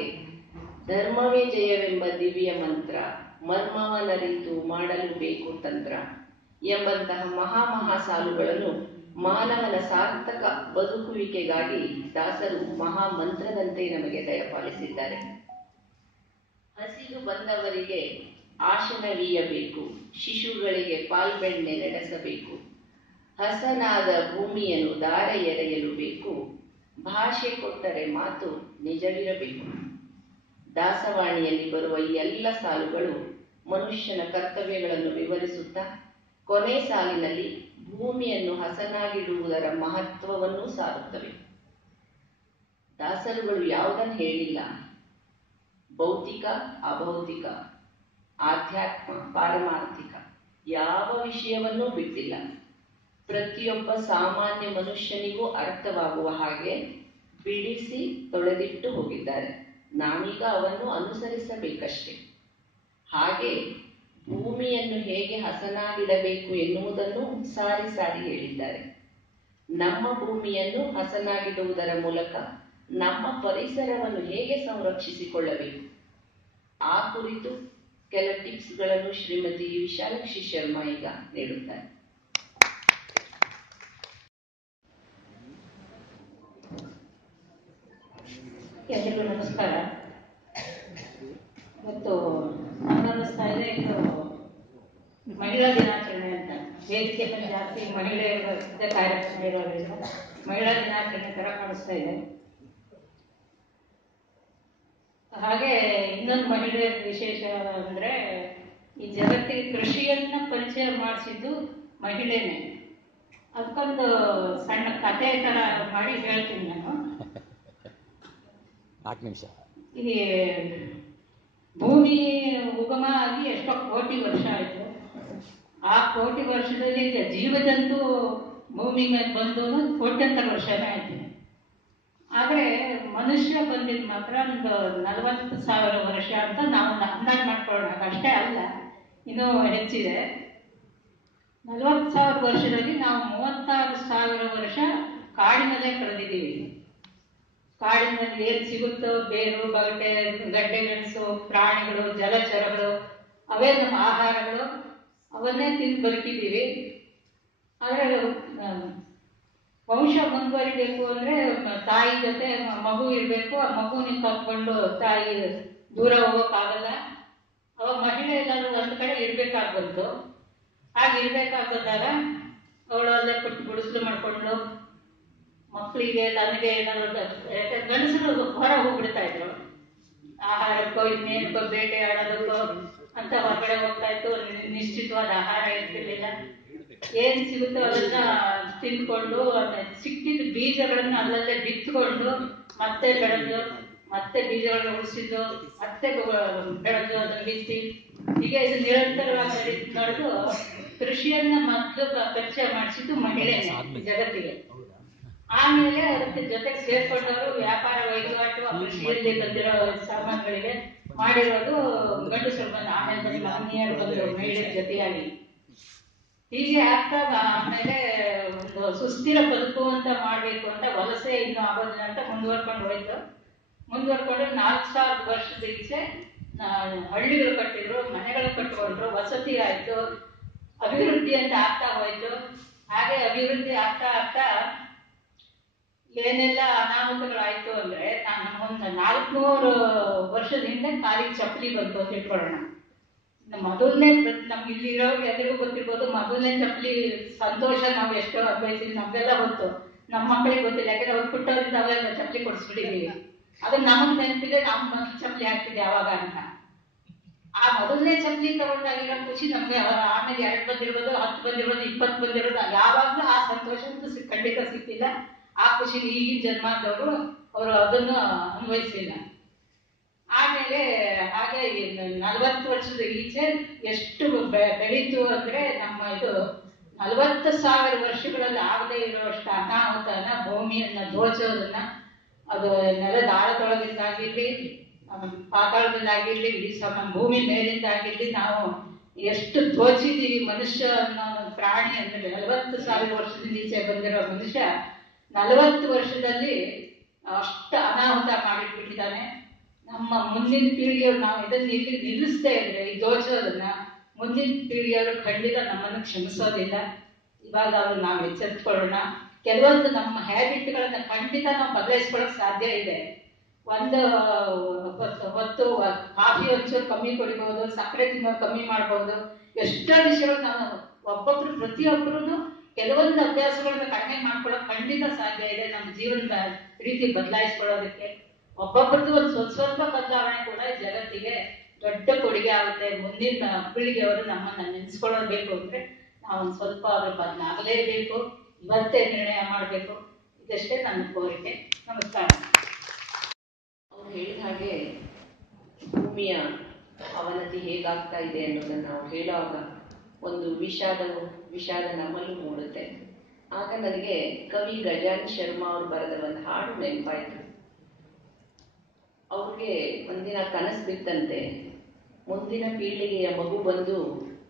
ಧರ್ಮವೇ ಜಯವೆಂಬ ದಿವ್ಯ ಮಂತ್ರ, ಮರ್ಮವನರಿತು ಮಾಡಲು ಬೇಕು ತಂತ್ರ ಎಂಬಂತಹ ಮಹಾ ಸಾಲುಗಳನ್ನು ಮಾನವನ ಸಾರ್ಥಕ ಬದುಕುವಿಕೆಗಾಗಿ ದಾಸರು ಮಹಾ ಮಂತ್ರದಂತೆ ನಮಗೆ ದಯಪಾಲಿಸಿದ್ದಾರೆ. ಹಸಿದು ಬಂದವರಿಗೆ ಆಶನವೀಯಬೇಕು, ಶಿಶುಗಳಿಗೆ ಪಾಲ್ಬೆಣ್ಣೆ ನಡೆಸಬೇಕು, ಹಸನಾದ ಭೂಮಿಯನ್ನು ದಾರ ಎರೆಯಲು ಬೇಕು, ಭಾಷೆ ಕೊಟ್ಟರೆ ಮಾತು ನಿಜವಿರಬೇಕು. ದಾಸವಾಣಿಯಲ್ಲಿ ಬರುವ ಈ ಎಲ್ಲ ಸಾಲುಗಳು ಮನುಷ್ಯನ ಕರ್ತವ್ಯಗಳನ್ನು ವಿವರಿಸುತ್ತಾ ಕೊನೆ ಸಾಲಿನಲ್ಲಿ ಭೂಮಿಯನ್ನು ಹಸನಾಗಿಡುವುದರ ಮಹತ್ವವನ್ನು ಸಾರುತ್ತವೆ. ದಾಸರುಗಳು ಯಾವುದನ್ನು ಹೇಳಿಲ್ಲ, ಭೌತಿಕ ಅಭೌತಿಕ, ಆಧ್ಯಾತ್ಮ ಪಾರಮಾರ್ಥಿಕ ಯಾವ ವಿಷಯವನ್ನೂ ಬಿಟ್ಟಿಲ್ಲ. ಪ್ರತಿಯೊಬ್ಬ ಸಾಮಾನ್ಯ ಮನುಷ್ಯನಿಗೂ ಅರ್ಥವಾಗುವ ಹಾಗೆ ಬಿಡಿಸಿ ತೊಳೆದಿಟ್ಟು ಹೋಗಿದ್ದಾರೆ. ನಾವೀಗ ಅವನ್ನು ಅನುಸರಿಸಬೇಕಷ್ಟೆ. ಹಾಗೆ ಭೂಮಿಯನ್ನು ಹೇಗೆ ಹಸನಾಗಿಡಬೇಕು ಎನ್ನುವುದನ್ನು ಸಾರಿ ಹೇಳಿದ್ದಾರೆ. ನಮ್ಮ ಭೂಮಿಯನ್ನು ಹಸನಾಗಿಡುವುದರ ಮೂಲಕ ನಮ್ಮ ಪರಿಸರವನ್ನು ಹೇಗೆ ಸಂರಕ್ಷಿಸಿಕೊಳ್ಳಬೇಕು ಆ ಕುರಿತು ಕೆಲ ಟಿಪ್ಸ್ಗಳನ್ನು ಶ್ರೀಮತಿ ವಿಶಾಲಾಕ್ಷಿ ಶರ್ಮಾ ಈಗ ನೀಡುತ್ತಾರೆ. ಎಲ್ರಿಗೂ ನಮಸ್ಕಾರ. ಇವತ್ತು ಅನ್ನಿಸ್ತಾ ಇದೆ ಇದು ಮಹಿಳಾ ದಿನಾಚರಣೆ ಅಂತ. ವೇದಿಕೆ ಮೇಲೆ ಜಾಸ್ತಿ ಮಹಿಳೆಯರ ಕಾರ್ಯಕ್ರಮ ಇರೋದ್ರಿಂದ ಮಹಿಳಾ ದಿನಾಚರಣೆ ತರ ಕಾಣಿಸ್ತಾ ಇದೆ. ಹಾಗೆ ಇನ್ನೊಂದು ಮಹಿಳೆಯರ ವಿಶೇಷ ಅಂದ್ರೆ ಈ ಜಗತ್ತಿಗೆ ಕೃಷಿಯನ್ನ ಪರಿಚಯ ಮಾಡಿಸಿದ್ದು ಮಹಿಳೆನೇ. ಅದಕ್ಕೊಂದು ಸಣ್ಣ ಕಥೆ ತರ ಮಾಡಿ ಹೇಳ್ತೀನಿ ನಾನು. 4 ನಿಮಿಷ. ಈ ಭೂಮಿ ಉಗಮ ಆಗಿ ಎಷ್ಟೋ ಕೋಟಿ ವರ್ಷ ಆಯ್ತು. ಆ ಕೋಟಿ ವರ್ಷದಲ್ಲಿ ಜೀವಜಂತು ಭೂಮಿ ಮೇಲೆ ಬಂದು ಕೋಟ್ಯಂತರ ವರ್ಷನೇ ಆಯ್ತು. ಆದ್ರೆ ಮನುಷ್ಯ ಬಂದಿದ್ ಮಾತ್ರ ಒಂದು 40,000 ವರ್ಷ ಅಂತ ನಾವು ಅಂದಾಜು ಮಾಡ್ಕೊಳ್ಳೋಣ. ಅಷ್ಟೇ ಅಲ್ಲ, ಇನ್ನೂ ಹೆಚ್ಚಿದೆ. 40,000 ವರ್ಷದಲ್ಲಿ ನಾವು 36,000 ವರ್ಷ ಕಾಡಿನಲ್ಲೇ ಕಳೆದಿದ್ದೀವಿ. ಕಾಡಿನಲ್ಲಿ ಏನ್ ಸಿಗುತ್ತೋ ಬೇರು, ಬಗಟೆ, ಗಡ್ಡೆ ಗೆಣಸು, ಪ್ರಾಣಿಗಳು, ಜಲಚರಗಳು, ಅವೇ ನಮ್ಮ ಆಹಾರಗಳು. ಅವನ್ನೇ ತಿಂದು ಬದುಕಿದ್ದೀವಿ. ಆದ್ರೆ ವಂಶ ಮುಂದುವರಿಬೇಕು ಅಂದ್ರೆ ತಾಯಿ ಜೊತೆ ಮಗು ಇರ್ಬೇಕು. ಆ ಮಗುವಿನ ಕರ್ಕೊಂಡು ತಾಯಿ ದೂರ ಹೋಗೋಕ್ಕಾಗಲ್ಲ. ಅವಾಗ ಮಹಿಳೆ ಎಲ್ಲರೂ ಒಂದ್ ಕಡೆ ಇರ್ಬೇಕಾಗ್ಬಂತು. ಹಾಗೆ ಇರ್ಬೇಕಾದಾಗ ಅವಳು ಅಲ್ಲೇ ಕೊಟ್ಟು ಗುಡಿಸಲು ಮಾಡ್ಕೊಂಡು ಮಕ್ಕಳಿಗೆ ತನಗೆ ಏನಾದ್ರು ಗಂಡಸರು ಹೊರ ಹೋಗ್ಬಿಡ್ತಾ ಇದ್ರು. ಆಹಾರಕ್ಕೋ ಇನ್ನೇನಕ್ಕೋ ಬೇಟೆ ಆಡೋದಕ್ಕೋ ಅಂತ ಹೊರಗಡೆ ಹೋಗ್ತಾ ಇತ್ತು. ನಿಶ್ಚಿತವಾದ ಆಹಾರ ಇರ್ತಿರ್ಲಿಲ್ಲ. ಏನ್ ಸಿಗುತ್ತೋ ಅದನ್ನ ತಿಂದ್ಕೊಂಡು ಸಿಕ್ಕಿದ ಬೀಜಗಳನ್ನ ಅಲ್ಲಲ್ಲೇ ಬಿತ್ಕೊಂಡು ಮತ್ತೆ ಬೆಳೆದು, ಮತ್ತೆ ಬೀಜಗಳನ್ನ ಉಳಿಸಿದ್ದು, ಮತ್ತೆ ಬೆಳೆದು ಅದನ್ನ ಬಿತ್ತಿ, ಹೀಗೆ ಇದು ನಿರಂತರವಾಗಿ ನಡೆದು ಕೃಷಿಯನ್ನ ಮೊದಲು ಪರಿಚಯ ಮಾಡಿಸಿದ್ದು ಮಹಿಳೆನೇ ಜಗತ್ತಿಗೆ. ಆಮೇಲೆ ಅದಕ್ಕೆ ಜೊತೆಗೆ ಸೇರ್ಕೊಂಡವರು ವ್ಯಾಪಾರ ವಹಿವಾಟು ಕೃಷಿಯಲ್ಲಿ ಬಂದಿರೋ ಸಾಮಾನುಗಳಿಗೆ ಮಾಡಿರೋದು ಗಂಡಸರು ಬಂದು, ಆಮೇಲೆ ಮಹನೀಯರು ಬಂದರು ಮಹಿಳೆಯ ಜೊತೆಯಾಗಿ. ಹೀಗೆ ಆಗ್ತಾ ಆಮೇಲೆ ಒಂದು ಸುಸ್ಥಿರ ಬದುಕು ಅಂತ ಮಾಡ್ಬೇಕು ಅಂತ ವಲಸೆ ಇನ್ನೂ ಆಗೋದಿಲ್ಲ ಅಂತ ಮುಂದುವರ್ಕೊಂಡು ಹೋಯ್ತು. ಮುಂದುವರ್ಕೊಂಡು 4,000 ವರ್ಷದ ಈಚೆ ಹಳ್ಳಿಗಳು ಕಟ್ಟಿದ್ರು, ಮನೆಗಳು ಕಟ್ಟಿಕೊಂಡ್ರು, ವಸತಿ ಆಯ್ತು, ಅಭಿವೃದ್ಧಿ ಅಂತ ಆಗ್ತಾ ಹೋಯ್ತು. ಹಾಗೆ ಅಭಿವೃದ್ಧಿ ಆಗ್ತಾ ಆಗ್ತಾ ಏನೆಲ್ಲ ಅನಾಹುತಗಳಾಯ್ತು ಅಂದ್ರೆ, ಒಂದು 400 ವರ್ಷದ ಹಿಂದೆ ಕಾಲಿಗೆ ಚಪ್ಪಲಿ ಬಂತು ಅಂತ ಇಟ್ಕೊಳ್ಳೋಣ. ಮೊದಲನೇ ನಮ್ಗೆ ಇಲ್ಲಿರೋ ಎಲ್ರಿಗೂ ಗೊತ್ತಿರ್ಬೋದು, ಮೊದಲನೇ ಚಪ್ಪಲಿ ಸಂತೋಷ ನಾವು ಎಷ್ಟೋ ಅನ್ವಯಿಸಿದ್ವಿ, ನಮ್ಗೆಲ್ಲ ಗೊತ್ತು. ನಮ್ಮ ಮಕ್ಕಳಿಗೆ ಗೊತ್ತಿಲ್ಲ, ಯಾಕಂದ್ರೆ ಅವ್ರು ಪುಟ್ಟವರಿಂದ ಅವೆಲ್ಲ ಚಪ್ಪಲಿ ಕೊಡಿಸ್ಬಿಟ್ಟಿದೀವಿ. ಅದನ್ನ ನಮಗ್ ನೆನಪಿದೆ, ನಾವು ಮೊದಲು ಚಪ್ಪಲಿ ಹಾಕ್ತಿದ್ದೆ ಯಾವಾಗ ಅಂತ. ಆ ಮೊದಲನೇ ಚಪ್ಪಲಿ ತಗೊಂಡಾಗಿರೋ ಖುಷಿ ನಮ್ಗೆ ಆಮೇಲೆ 2 ಬಂದಿರ್ಬೋದು, 10 ಬಂದಿರ್ಬೋದು, 20 ಬಂದಿರೋದು, ಯಾವಾಗ್ಲೂ ಆ ಸಂತೋಷ ಖಂಡಿತ ಸಿಕ್ತಿಲ್ಲ. ಆ ಖುಷಿ ಈಗಿನ ಜನ್ಮದವರು ಅವರು ಅದನ್ನು ಅನ್ವಯಿಸಿಲ್ಲ. ಆಮೇಲೆ ಹಾಗೆ 40 ವರ್ಷದ ಈಚೆ ಎಷ್ಟು ಬೆಳೀತು ಅಂದ್ರೆ, ನಮ್ಮ ಇದು 40,000 ವರ್ಷಗಳಲ್ಲಿ ಆಗದೆ ಇರುವಷ್ಟು ಅನಾಹುತನ, ಭೂಮಿಯನ್ನ ದೋಚೋದನ್ನ, ಅದು ನೆಲದ ಆಳದೊಳಗಿಂದಾಗಿರ್ಲಿ, ಪಾತಾಳದಲ್ಲಾಗಿರ್ಲಿ, ಇಡೀ ಭೂಮಿ ಮೇಲಿಂದ ಆಗಿರ್ಲಿ, ನಾವು ಎಷ್ಟು ದೋಚಿದೀವಿ. ಮನುಷ್ಯ ಅನ್ನೋ ಪ್ರಾಣಿ ಅಂದ್ರೆ 40,000 ವರ್ಷದಿಂದ ಈಚೆ ಬಂದಿರೋ ಮನುಷ್ಯ 40 ವರ್ಷದಲ್ಲಿ ಅಷ್ಟು ಅನಾಹುತ ಮಾಡಿಟ್ಬಿಟ್ಟಿದ್ದಾನೆ. ನಮ್ಮ ಮುಂದಿನ ಪೀಳಿಗೆಯವರು ನಾವು ಇದನ್ನ ಇಲ್ಲಿ ನಿಲ್ಲಿಸ್ತಾ ಇದ್ರೆ, ಈ ದೋಚೋದನ್ನ, ಮುಂದಿನ ಪೀಳಿಗೆಯವರು ಖಂಡಿತ ನಮ್ಮನ್ನು ಕ್ಷಮಿಸೋದಿಲ್ಲ. ಇವಾಗ ಅವ್ರು ನಾವು ಎಚ್ಚೆತ್ಕೊಳ್ಳೋಣ. ಕೆಲವೊಂದು ನಮ್ಮ ಹ್ಯಾಬಿಟ್ಗಳನ್ನ ಖಂಡಿತ ನಾವು ಬದಲಾಯಿಸ್ಕೊಳ್ಳೋಕೆ ಸಾಧ್ಯ ಇದೆ. ಒಂದು ಹೊತ್ತು ಕಾಫಿ ಒಂಚೂರು ಕಮ್ಮಿ ಕುಡಿಬಹುದು, ಸಕ್ಕರೆ ತಿನ್ನೋದು ಕಮ್ಮಿ ಮಾಡಬಹುದು. ಎಷ್ಟೋ ವಿಷಯಗಳು ನಾವು ಒಬ್ಬೊಬ್ರು ಪ್ರತಿಯೊಬ್ಬರು ಕೆಲವೊಂದು ಅಭ್ಯಾಸಗಳನ್ನ ಕಡಿಮೆ ಮಾಡ್ಕೊಳ್ಳೋಕೆ ಖಂಡಿತ ಸಾಧ್ಯ ಇದೆ. ನಮ್ಮ ಜೀವನದ ರೀತಿ ಬದಲಾಯಿಸ್ಕೊಳ್ಳೋದಕ್ಕೆ ಒಬ್ಬೊಬ್ಬರದ್ದು ಒಂದು ಸ್ವಲ್ಪ ಬದಲಾವಣೆ ಕೂಡ ಜಗತ್ತಿಗೆ ದೊಡ್ಡ ಕೊಡುಗೆ ಆಗುತ್ತೆ. ಮುಂದಿನ ಪೀಳಿಗೆಯವರು ನಮ್ಮನ್ನ ನೆನೆಸ್ಕೊಳ್ಳಬೇಕು ಅಂದ್ರೆ ನಾವು ಒಂದು ಸ್ವಲ್ಪ ಅದ್ರ ಬದಲಾಗಲೇಬೇಕು. ಇವತ್ತೇ ನಿರ್ಣಯ ಮಾಡಬೇಕು. ಇದಷ್ಟೇ ನನ್ನ ಕೋರಿಕೆ. ನಮಸ್ಕಾರ. ಅವ್ರು ಹೇಳಿದ ಹಾಗೆ ಭೂಮಿಯ ಅವನತಿ ಹೇಗಾಗ್ತಾ ಇದೆ ಅನ್ನೋದನ್ನು ನಾವು ಹೇಳುವಾಗ ಒಂದು ವಿಷಾದ ನಮ್ಮಲ್ಲೂ ಮೂಡುತ್ತೆ. ಆಗ ನನಗೆ ಕವಿ ಗಜಾನ್ ಶರ್ಮಾ ಅವರು ಬರೆದ ಒಂದು ಹಾಡು ನೆನಪಾಯಿತು. ಅವ್ರಿಗೆ ಒಂದಿನ ಕನಸು ಬಿತ್ತಂತೆ, ಮುಂದಿನ ಪೀಳಿಗೆಯ ಮಗು ಬಂದು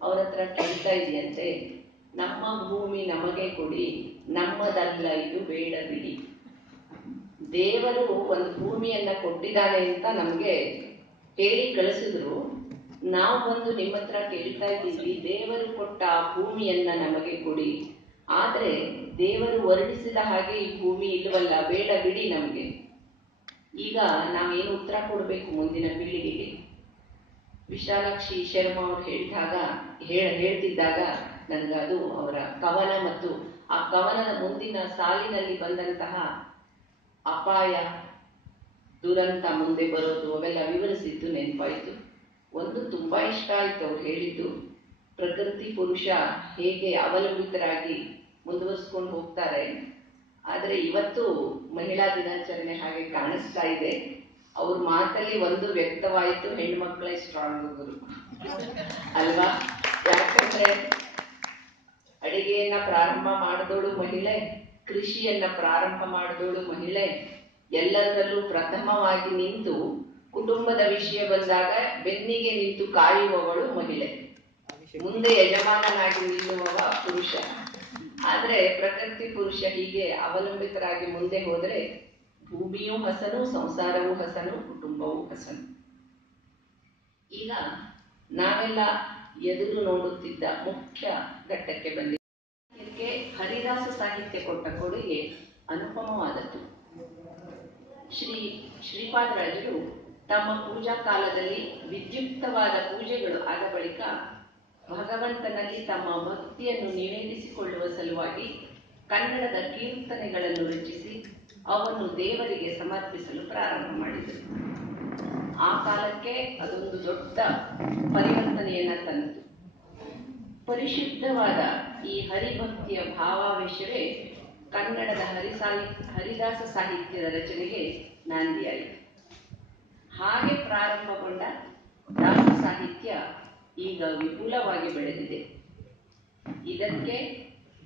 ಅವ್ರ ಹತ್ರ ಕೇಳ್ತಾ ಇದೆಯಂತೆ, ನಮ್ಮ ಭೂಮಿ ನಮಗೆ ಕೊಡಿ, ನಮ್ಮದಲ್ಲ ಇದು ಬೇಡ ಬಿಡಿ. ದೇವರು ಒಂದು ಭೂಮಿಯನ್ನ ಕೊಟ್ಟಿದ್ದಾನೆ ಅಂತ ನಮ್ಗೆ ಹೇಳಿ ಕಳಿಸಿದ್ರು. ನಾವು ಬಂದು ನಿಮ್ಮ ಹತ್ರ ಕೇಳ್ತಾ ಇದ್ದೀವಿ, ದೇವರು ಕೊಟ್ಟ ಆ ಭೂಮಿಯನ್ನ ನಮಗೆ ಕೊಡಿ. ಆದ್ರೆ ದೇವರು ವರ್ಣಿಸಿದ ಹಾಗೆ ಈ ಭೂಮಿ ಇಲ್ವಲ್ಲ, ಬೇಡ ಬಿಡಿ ನಮ್ಗೆ. ಈಗ ನಾವೇನು ಉತ್ತರ ಕೊಡಬೇಕು ಮುಂದಿನ ಪೀಳಿಗೆಗೆ? ವಿಶಾಲಾಕ್ಷಿ ಶರ್ಮಾ ಅವರು ಹೇಳ್ತಿದ್ದಾಗ ನನಗದು ಅವರ ಕವನ ಮತ್ತು ಆ ಕವನದ ಮುಂದಿನ ಸಾಲಿನಲ್ಲಿ ಬಂದಂತಹ ಅಪಾಯ, ದುರಂತ ಮುಂದೆ ಬರೋದು ಅವೆಲ್ಲ ವಿವರಿಸಿದ್ದು ನೆನಪಾಯಿತು. ಒಂದು ತುಂಬಾ ಇಷ್ಟ ಆಯ್ತು ಅವ್ರು ಹೇಳಿದ್ದು, ಪ್ರಕೃತಿ ಪುರುಷ ಹೇಗೆ ಅವಲಂಬಿತರಾಗಿ ಮುಂದುವರಿಸ್ಕೊಂಡು ಹೋಗ್ತಾರೆ. ಆದರೆ ಇವತ್ತು ಮಹಿಳಾ ದಿನಾಚರಣೆ ಹಾಗೆ ಕಾಣಿಸ್ತಾ ಇದೆ. ಅವ್ರ ಮಾತಲ್ಲಿ ಒಂದು ವ್ಯಕ್ತವಾಯಿತು, ಹೆಣ್ಮಕ್ಳೇ ಸ್ಟ್ರಾಂಗ್ ಗುರು ಅಲ್ವಾ? ಯಾಕಂದ್ರೆ ಅಡಿಗೆಯನ್ನ ಪ್ರಾರಂಭ ಮಾಡಿದೋಳು ಮಹಿಳೆ, ಕೃಷಿಯನ್ನ ಪ್ರಾರಂಭ ಮಾಡಿದೋಳು ಮಹಿಳೆ, ಎಲ್ಲದರಲ್ಲೂ ಪ್ರಥಮವಾಗಿ ನಿಂತು ಕುಟುಂಬದ ವಿಷಯ ಬಂದಾಗ ಬೆನ್ನಿಗೆ ನಿಂತು ಕಾಯುವವಳು ಮಹಿಳೆ, ಮುಂದೆ ಯಜಮಾನನಾಗಿ ನಿಲ್ಲುವವ ಪುರುಷ. ಆದ್ರೆ ಪ್ರಕೃತಿ ಪುರುಷ ಹೀಗೆ ಅವಲಂಬಿತರಾಗಿ ಮುಂದೆ ಹೋದ್ರೆ ಭೂಮಿಯೂ ಹಸನು, ಸಂಸಾರವೂ ಹಸನು, ಕುಟುಂಬವೂ ಹಸನು. ಈಗ ನಾವೆಲ್ಲ ಎದುರು ನೋಡುತ್ತಿದ್ದ ಮುಖ್ಯ ಘಟ್ಟಕ್ಕೆ ಬಂದಿದೆ. ಹರಿದಾಸ ಸಾಹಿತ್ಯ ಕೊಟ್ಟ ಕೊಡುಗೆ ಅನುಪಮವಾದದ್ದು. ಶ್ರೀಪಾದರಾಜರು ತಮ್ಮ ಪೂಜಾ ಕಾಲದಲ್ಲಿ ವಿದ್ಯುಕ್ತವಾದ ಪೂಜೆಗಳು ಆದ ಬಳಿಕ ಭಗವಂತನಲ್ಲಿ ತಮ್ಮ ಭಕ್ತಿಯನ್ನು ನಿವೇದಿಸಿಕೊಳ್ಳುವ ಸಲುವಾಗಿ ಕನ್ನಡದ ಕೀರ್ತನೆಗಳನ್ನು ರಚಿಸಿ ಅವನ್ನು ದೇವರಿಗೆ ಸಮರ್ಪಿಸಲು ಪ್ರಾರಂಭ ಮಾಡಿದರು. ಆ ಕಾಲಕ್ಕೆ ಅದೊಂದು ದೊಡ್ಡ ಪರಿವರ್ತನೆಯನ್ನ ತಂತು. ಪರಿಶುದ್ಧವಾದ ಈ ಹರಿಭಕ್ತಿಯ ಭಾವಾವೇಶವೇ ಕನ್ನಡದ ಹರಿದಾಸ ಸಾಹಿತ್ಯದ ರಚನೆಗೆ ನಾಂದಿಯಾಯಿತು. ಹಾಗೆ ಪ್ರಾರಂಭಗೊಂಡ ದಾಸ ಸಾಹಿತ್ಯ ಈಗ ವಿಪುಲವಾಗಿ ಬೆಳೆದಿದೆ. ಇದಕ್ಕೆ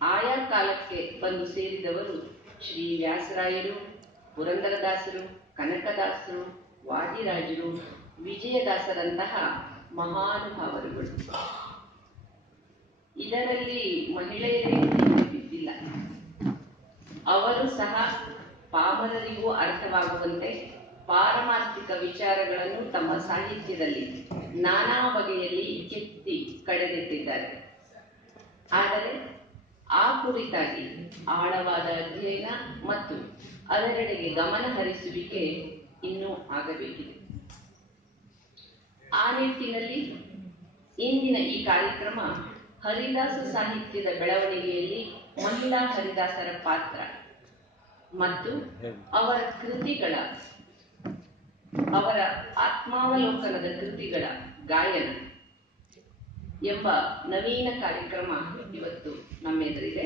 ಆಯಾ ಕಾಲಕ್ಕೆ ಬಂದು ಸೇರಿದವರು ಶ್ರೀ ವ್ಯಾಸರಾಯರು, ಪುರಂದರದಾಸರು, ಕನಕದಾಸರು, ವಾದಿರಾಜರು, ವಿಜಯದಾಸರಂತಹ ಮಹಾನುಭಾವರುಗಳು. ಇದರಲ್ಲಿ ಮಹಿಳೆಯರೇ ಬಿದ್ದಿಲ್ಲ. ಅವರು ಸಹ ಪಾಮರರಿಗೂ ಅರ್ಥವಾಗುವಂತೆ ಪಾರಮಾರ್ಥಿಕ ವಿಚಾರಗಳನ್ನು ತಮ್ಮ ಸಾಹಿತ್ಯದಲ್ಲಿ ನಾನಾ ಬಗೆಯಲ್ಲಿ ಕೆತ್ತಿ ಕಡೆದಿಟ್ಟಿದ್ದಾರೆ. ಆದರೆ ಆ ಕುರಿತಾಗಿ ಆಳವಾದ ಅಧ್ಯಯನ ಮತ್ತು ಅದರೆಡೆಗೆ ಗಮನ ಹರಿಸುವಿಕೆ ಇನ್ನೂ ಆಗಬೇಕಿದೆ. ಆ ನಿಟ್ಟಿನಲ್ಲಿ ಇಂದಿನ ಈ ಕಾರ್ಯಕ್ರಮ ಹರಿದಾಸ ಸಾಹಿತ್ಯದ ಬೆಳವಣಿಗೆಯಲ್ಲಿ ಮಹಿಳಾ ಹರಿದಾಸರ ಪಾತ್ರ ಮತ್ತು ಅವರ ಕೃತಿಗಳ, ಅವರ ಆತ್ಮಾವಲೋಕನದ ಕೃತಿಗಳ ಗಾಯನ ಎಂಬ ನವೀನ ಕಾರ್ಯಕ್ರಮ ಇವತ್ತು ನಮ್ಮೆದುರಿದೆ.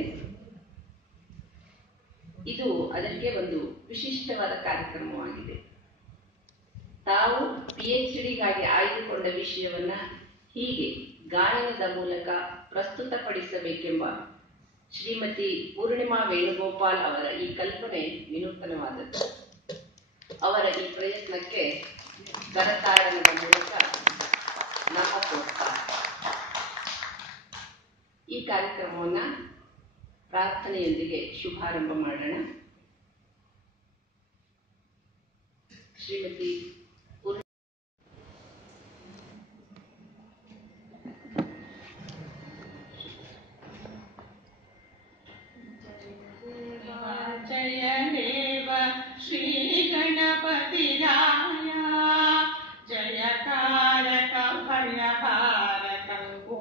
ಇದು ಅದಕ್ಕೆ ಒಂದು ವಿಶಿಷ್ಟವಾದ ಕಾರ್ಯಕ್ರಮವಾಗಿದೆ. ತಾವು PhDಗಾಗಿ ಆಯ್ದುಕೊಂಡ ವಿಷಯವನ್ನ ಹೀಗೆ ಗಾಯನದ ಮೂಲಕ ಪ್ರಸ್ತುತಪಡಿಸಬೇಕೆಂಬ ಶ್ರೀಮತಿ ಪೂರ್ಣಿಮಾ ವೇಣುಗೋಪಾಲ್ ಅವರ ಈ ಕಲ್ಪನೆ ವಿನೂತನವಾದದ್ದು. ಅವರ ಈ ಪ್ರಯತ್ನಕ್ಕೆ ಕರತಾಡನದ ಮೂಲಕ ನಮ್ಮ ಪ್ರೋತ್ಸಾಹ. ಈ ಕಾರ್ಯಕ್ರಮವನ್ನ ಪ್ರಾರ್ಥನೆಯೊಂದಿಗೆ ಶುಭಾರಂಭ ಮಾಡೋಣ. ಶ್ರೀಮತಿ ಜಯ ದೇವ ಶ್ರೀ ಗಣಪತಿ ರಾಯ, ಜಯಕಾರಕ ಭಯಹಾರಕ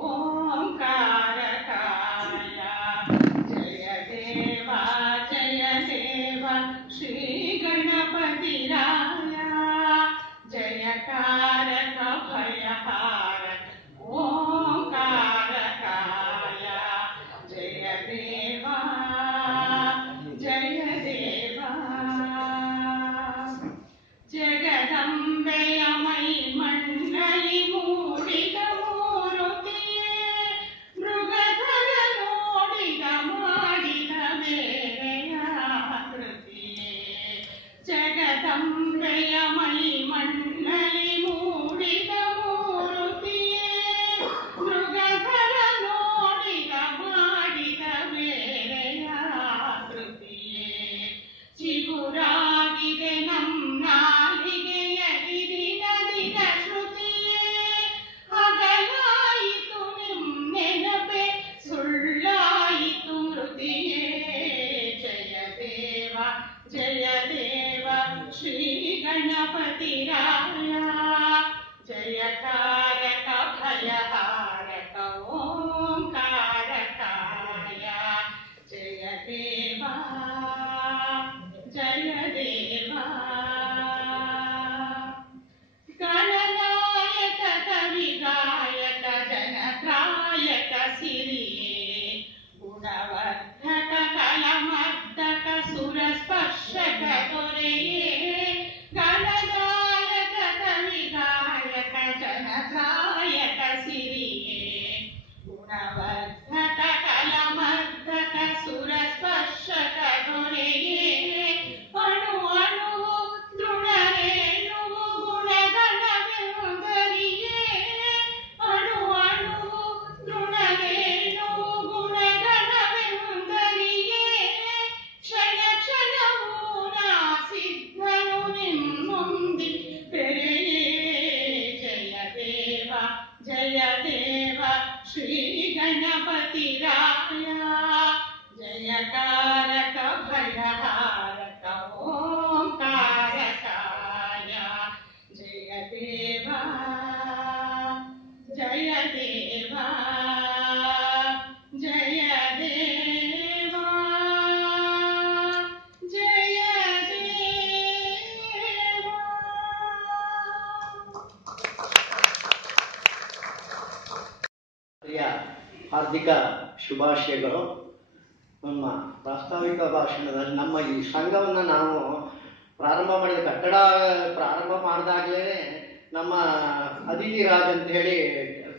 ಓಂಕಾರಕಾಯ. ಜಯ ದೇವ ಶ್ರೀ ಗಣಪತಿ ರಾಯ, ಜಯಕಾರಕ ಭಯಹಾರಕ ಓಂಕಾರಕಾಯ. ಜಯ ದೇವ ಜಗದಂಬೆಯ ಮೈ ಮಣ್ಣಲಿ ಮೂಡಿದ ಮೂರುತಿಯೇ, ಮೃಗಧರ ನೋಡಿದ ಮಾಡಿದ ಬೇರೆಯ ಕೃತಿಯೇ. ಜಗದಂಬೆಯ ಮೈ ಮಣ್ಣಲಿ ಮೂಡಿದ ಮೂರುತಿಯೇ, ಮೃಗಧರ ನೋಡಿದ ಮಾಡಿದ ಬೇರೆಯ ಕೃತಿಯೇ. ಚಿಗುರಾಗಿದೆ ನಾಲಿಗೆಯಲ್ಲಿ ದಿನ ಶ್ರುತಿಯೇ, ಹಗಲಾಯಿತು ನೆನಪೆ ಸುಳ್ಳಾಯಿತು ಮೃತಿಯೇ. ಜಯ ದೇವ ಶ್ರೀ ಗಣ ಗಣಪತಿ ರಾಯ ಜಯಕಾರಕ ಭಯಹಾರಕ ಓಂಕಾರಕಾಯ ಜಯ ದೇವ ಜಯ ದೇವ ಗಣನಾಯಕ ಕವಿಗಾಯಕ ಜನತ್ರಾಯಕ ಸಿರಿಯೇ ಗುಣವರ್ಧಕ ಕಲಮರ್ದಕ ಸುರಸ್ಪರ್ಶಕ ದೊರೆಯೇ ಗಣನಾಯಕ ಕವಿಗಾಯಕ ಜನತ್ರಾಯಕ ಸಿರಿಯೇ ಗುಣವರ್ಧಕ ಕಲಮರ್ದಕ ಸುರಸ್ಪರ್ಶಕ ದೊರೆಯೇ ಅಣು ಅಣು ತೃಣರೇಣು ಗುಣಗಣವೆಂದರಿಯೇ ಅಣು ಅಣು ತೃಣರೇಣು ಗುಣಗಣವೆಂದರಿಯೇ ಕ್ಷಣ ಕ್ಷಣವೂ ನಾ ಸಿದ್ಧನು ನಿಮ್ಮೊಂದಿ ಬೆರೆಯೇ ಜಯ ದೇವ ಶ್ರೀ ಗಣಪತಿ ರಾಯ ಜಯಕಾರಕ ಭಯಹಾರಕ ಓಂಕಾರಕಾಯ ಜಯ ದೇವ ಜಯ ದೇವ ಜಯ ದೇವ ಜಯ ದೇವ. ಹಾರ್ದಿಕ ಶುಭಾಶಯಗಳು. ನಮ್ಮ ಪ್ರಾಸ್ತಾವಿಕ ಭಾಷಣದಲ್ಲಿ ನಮ್ಮ ಈ ಸಂಘವನ್ನು ನಾವು ಪ್ರಾರಂಭ ಮಾಡಿದ ಕಟ್ಟಡ ಪ್ರಾರಂಭ ಮಾಡಿದಾಗಲೇ ನಮ್ಮ ಅದಿತಿ ರಾಜ್ ಅಂತ ಹೇಳಿ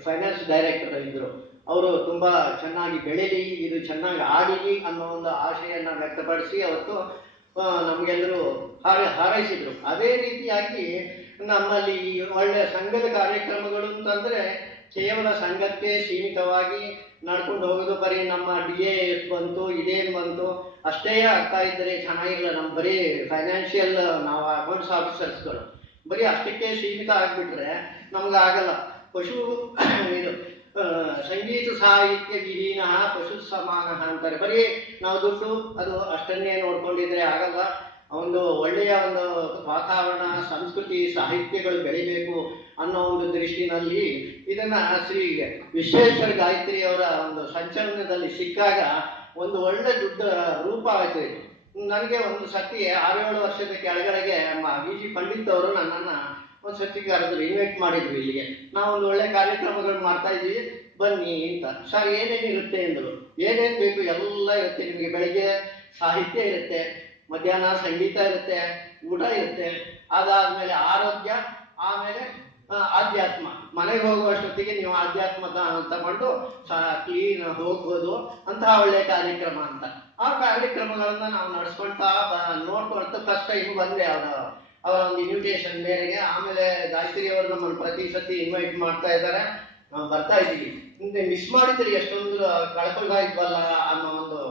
ಫೈನಾನ್ಸ್ ಡೈರೆಕ್ಟರ್ ಇದ್ದರು. ಅವರು ತುಂಬ ಚೆನ್ನಾಗಿ ಬೆಳೀಲಿ, ಇದು ಚೆನ್ನಾಗಿ ಆಡಲಿ ಅನ್ನೋ ಒಂದು ಆಶೆಯನ್ನು ವ್ಯಕ್ತಪಡಿಸಿ ಅವತ್ತು ನಮಗೆಲ್ಲರೂ ಹಾರೈಸಿದರು. ಅದೇ ರೀತಿಯಾಗಿ ನಮ್ಮಲ್ಲಿ ಒಳ್ಳೆಯ ಸಂಘದ ಕಾರ್ಯಕ್ರಮಗಳು ಅಂತಂದರೆ ಕೇವಲ ಸಂಘಕ್ಕೆ ಸೀಮಿತವಾಗಿ ನಡ್ಕೊಂಡು ಹೋಗೋದು, ಬರೀ ನಮ್ಮ DA ಬಂತು ಇದೇನು ಬಂತು ಅಷ್ಟೇ ಆಗ್ತಾ ಇದ್ದರೆ ಚೆನ್ನಾಗಿಲ್ಲ. ನಮ್ಮ ಬರೀ ಫೈನಾನ್ಷಿಯಲ್ ನಾವು ಅಕೌಂಟ್ಸ್ ಆಫೀಸರ್ಸ್ಗಳು ಬರೀ ಅಷ್ಟಕ್ಕೆ ಸೀಮಿತ ಆಗಿಬಿಟ್ರೆ ನಮಗಾಗಲ್ಲ. ಇದು ಸಂಗೀತ ಸಾಹಿತ್ಯ ವಿಹೀನ ಪಶು ಸಮಾನ ಅಂತಾರೆ. ಬರೀ ನಾವು ದುಡ್ಡು ಅದು ಅಷ್ಟನ್ನೇ ನೋಡ್ಕೊಂಡಿದ್ರೆ ಆಗಲ್ಲ. ಒಂದು ಒಳ್ಳೆಯ ಒಂದು ವಾತಾವರಣ, ಸಂಸ್ಕೃತಿ, ಸಾಹಿತ್ಯಗಳು ಬೆಳಿಬೇಕು ಅನ್ನೋ ಒಂದು ದೃಷ್ಟಿನಲ್ಲಿ ಇದನ್ನ ಶ್ರೀ ವಿಶ್ವೇಶ್ವರ ಗಾಯತ್ರಿ ಅವರ ಒಂದು ಸಂಚಲನದಲ್ಲಿ ಸಿಕ್ಕಾಗ ಒಂದು ಒಳ್ಳೆ ದೊಡ್ಡ ರೂಪ ಆಯ್ತು ಇದು. ನನಗೆ ಒಂದು ಸತಿ 6-7 ವರ್ಷದ ಕೆಳಗಡೆಗೆ VG ಪಂಡಿತ್ ಅವರು ನನ್ನನ್ನು ಒಂದು ಸತಿ ಕರೆದ್ರು, ಇನ್ವೈಟ್ ಮಾಡಿದ್ರು ಇಲ್ಲಿಗೆ. ನಾವೊಂದು ಒಳ್ಳೆ ಕಾರ್ಯಕ್ರಮಗಳು ಮಾಡ್ತಾ ಇದ್ವಿ, ಬನ್ನಿ ಅಂತ. ಸರ್ ಏನೇನಿರುತ್ತೆ ಅಂದರು. ಏನೇನು ಬೇಕು ಎಲ್ಲ ಇರುತ್ತೆ ನಿಮಗೆ. ಬೆಳಿಗ್ಗೆ ಸಾಹಿತ್ಯ ಇರುತ್ತೆ, ಮಧ್ಯಾಹ್ನ ಸಂಗೀತ ಇರುತ್ತೆ, ಊಟ ಇರುತ್ತೆ, ಅದಾದ್ಮೇಲೆ ಆರೋಗ್ಯ, ಆಮೇಲೆ ಆಧ್ಯಾತ್ಮ. ಮನೆಗೆ ಹೋಗುವಷ್ಟೊತ್ತಿಗೆ ನೀವು ಆಧ್ಯಾತ್ಮ ತಗೊಂಡು ಕ್ಲೀನ್ ಹೋಗ್ಬೋದು. ಅಂತಹ ಒಳ್ಳೆಯ ಕಾರ್ಯಕ್ರಮ ಅಂತ. ಆ ಕಾರ್ಯಕ್ರಮಗಳನ್ನ ನಾವು ನಡೆಸ್ಕೊಳ್ತಾ ನೋಡ್ಕೊಳ್ತಾ ಫಸ್ಟ್ ಟೈಮ್ ಬಂದೆ ಅವರ ಒಂದು ಇನ್ವಿಟೇಷನ್ ಮೇರೆಗೆ. ಆಮೇಲೆ ಗಾಯತ್ರಿ ಅವರು ನಮ್ಮನ್ನು ಪ್ರತಿ ಸತಿ ಇನ್ವೈಟ್ ಮಾಡ್ತಾ ಇದ್ದಾರೆ, ನಾವು ಬರ್ತಾ ಇದ್ದೀವಿ. ಮುಂದೆ ಮಿಸ್ ಮಾಡಿದ್ರೆ ಎಷ್ಟೊಂದು ಕಳ್ಕೊಳ್ತಾ ಇದ್ವಲ್ಲ ಅನ್ನೋ ಒಂದು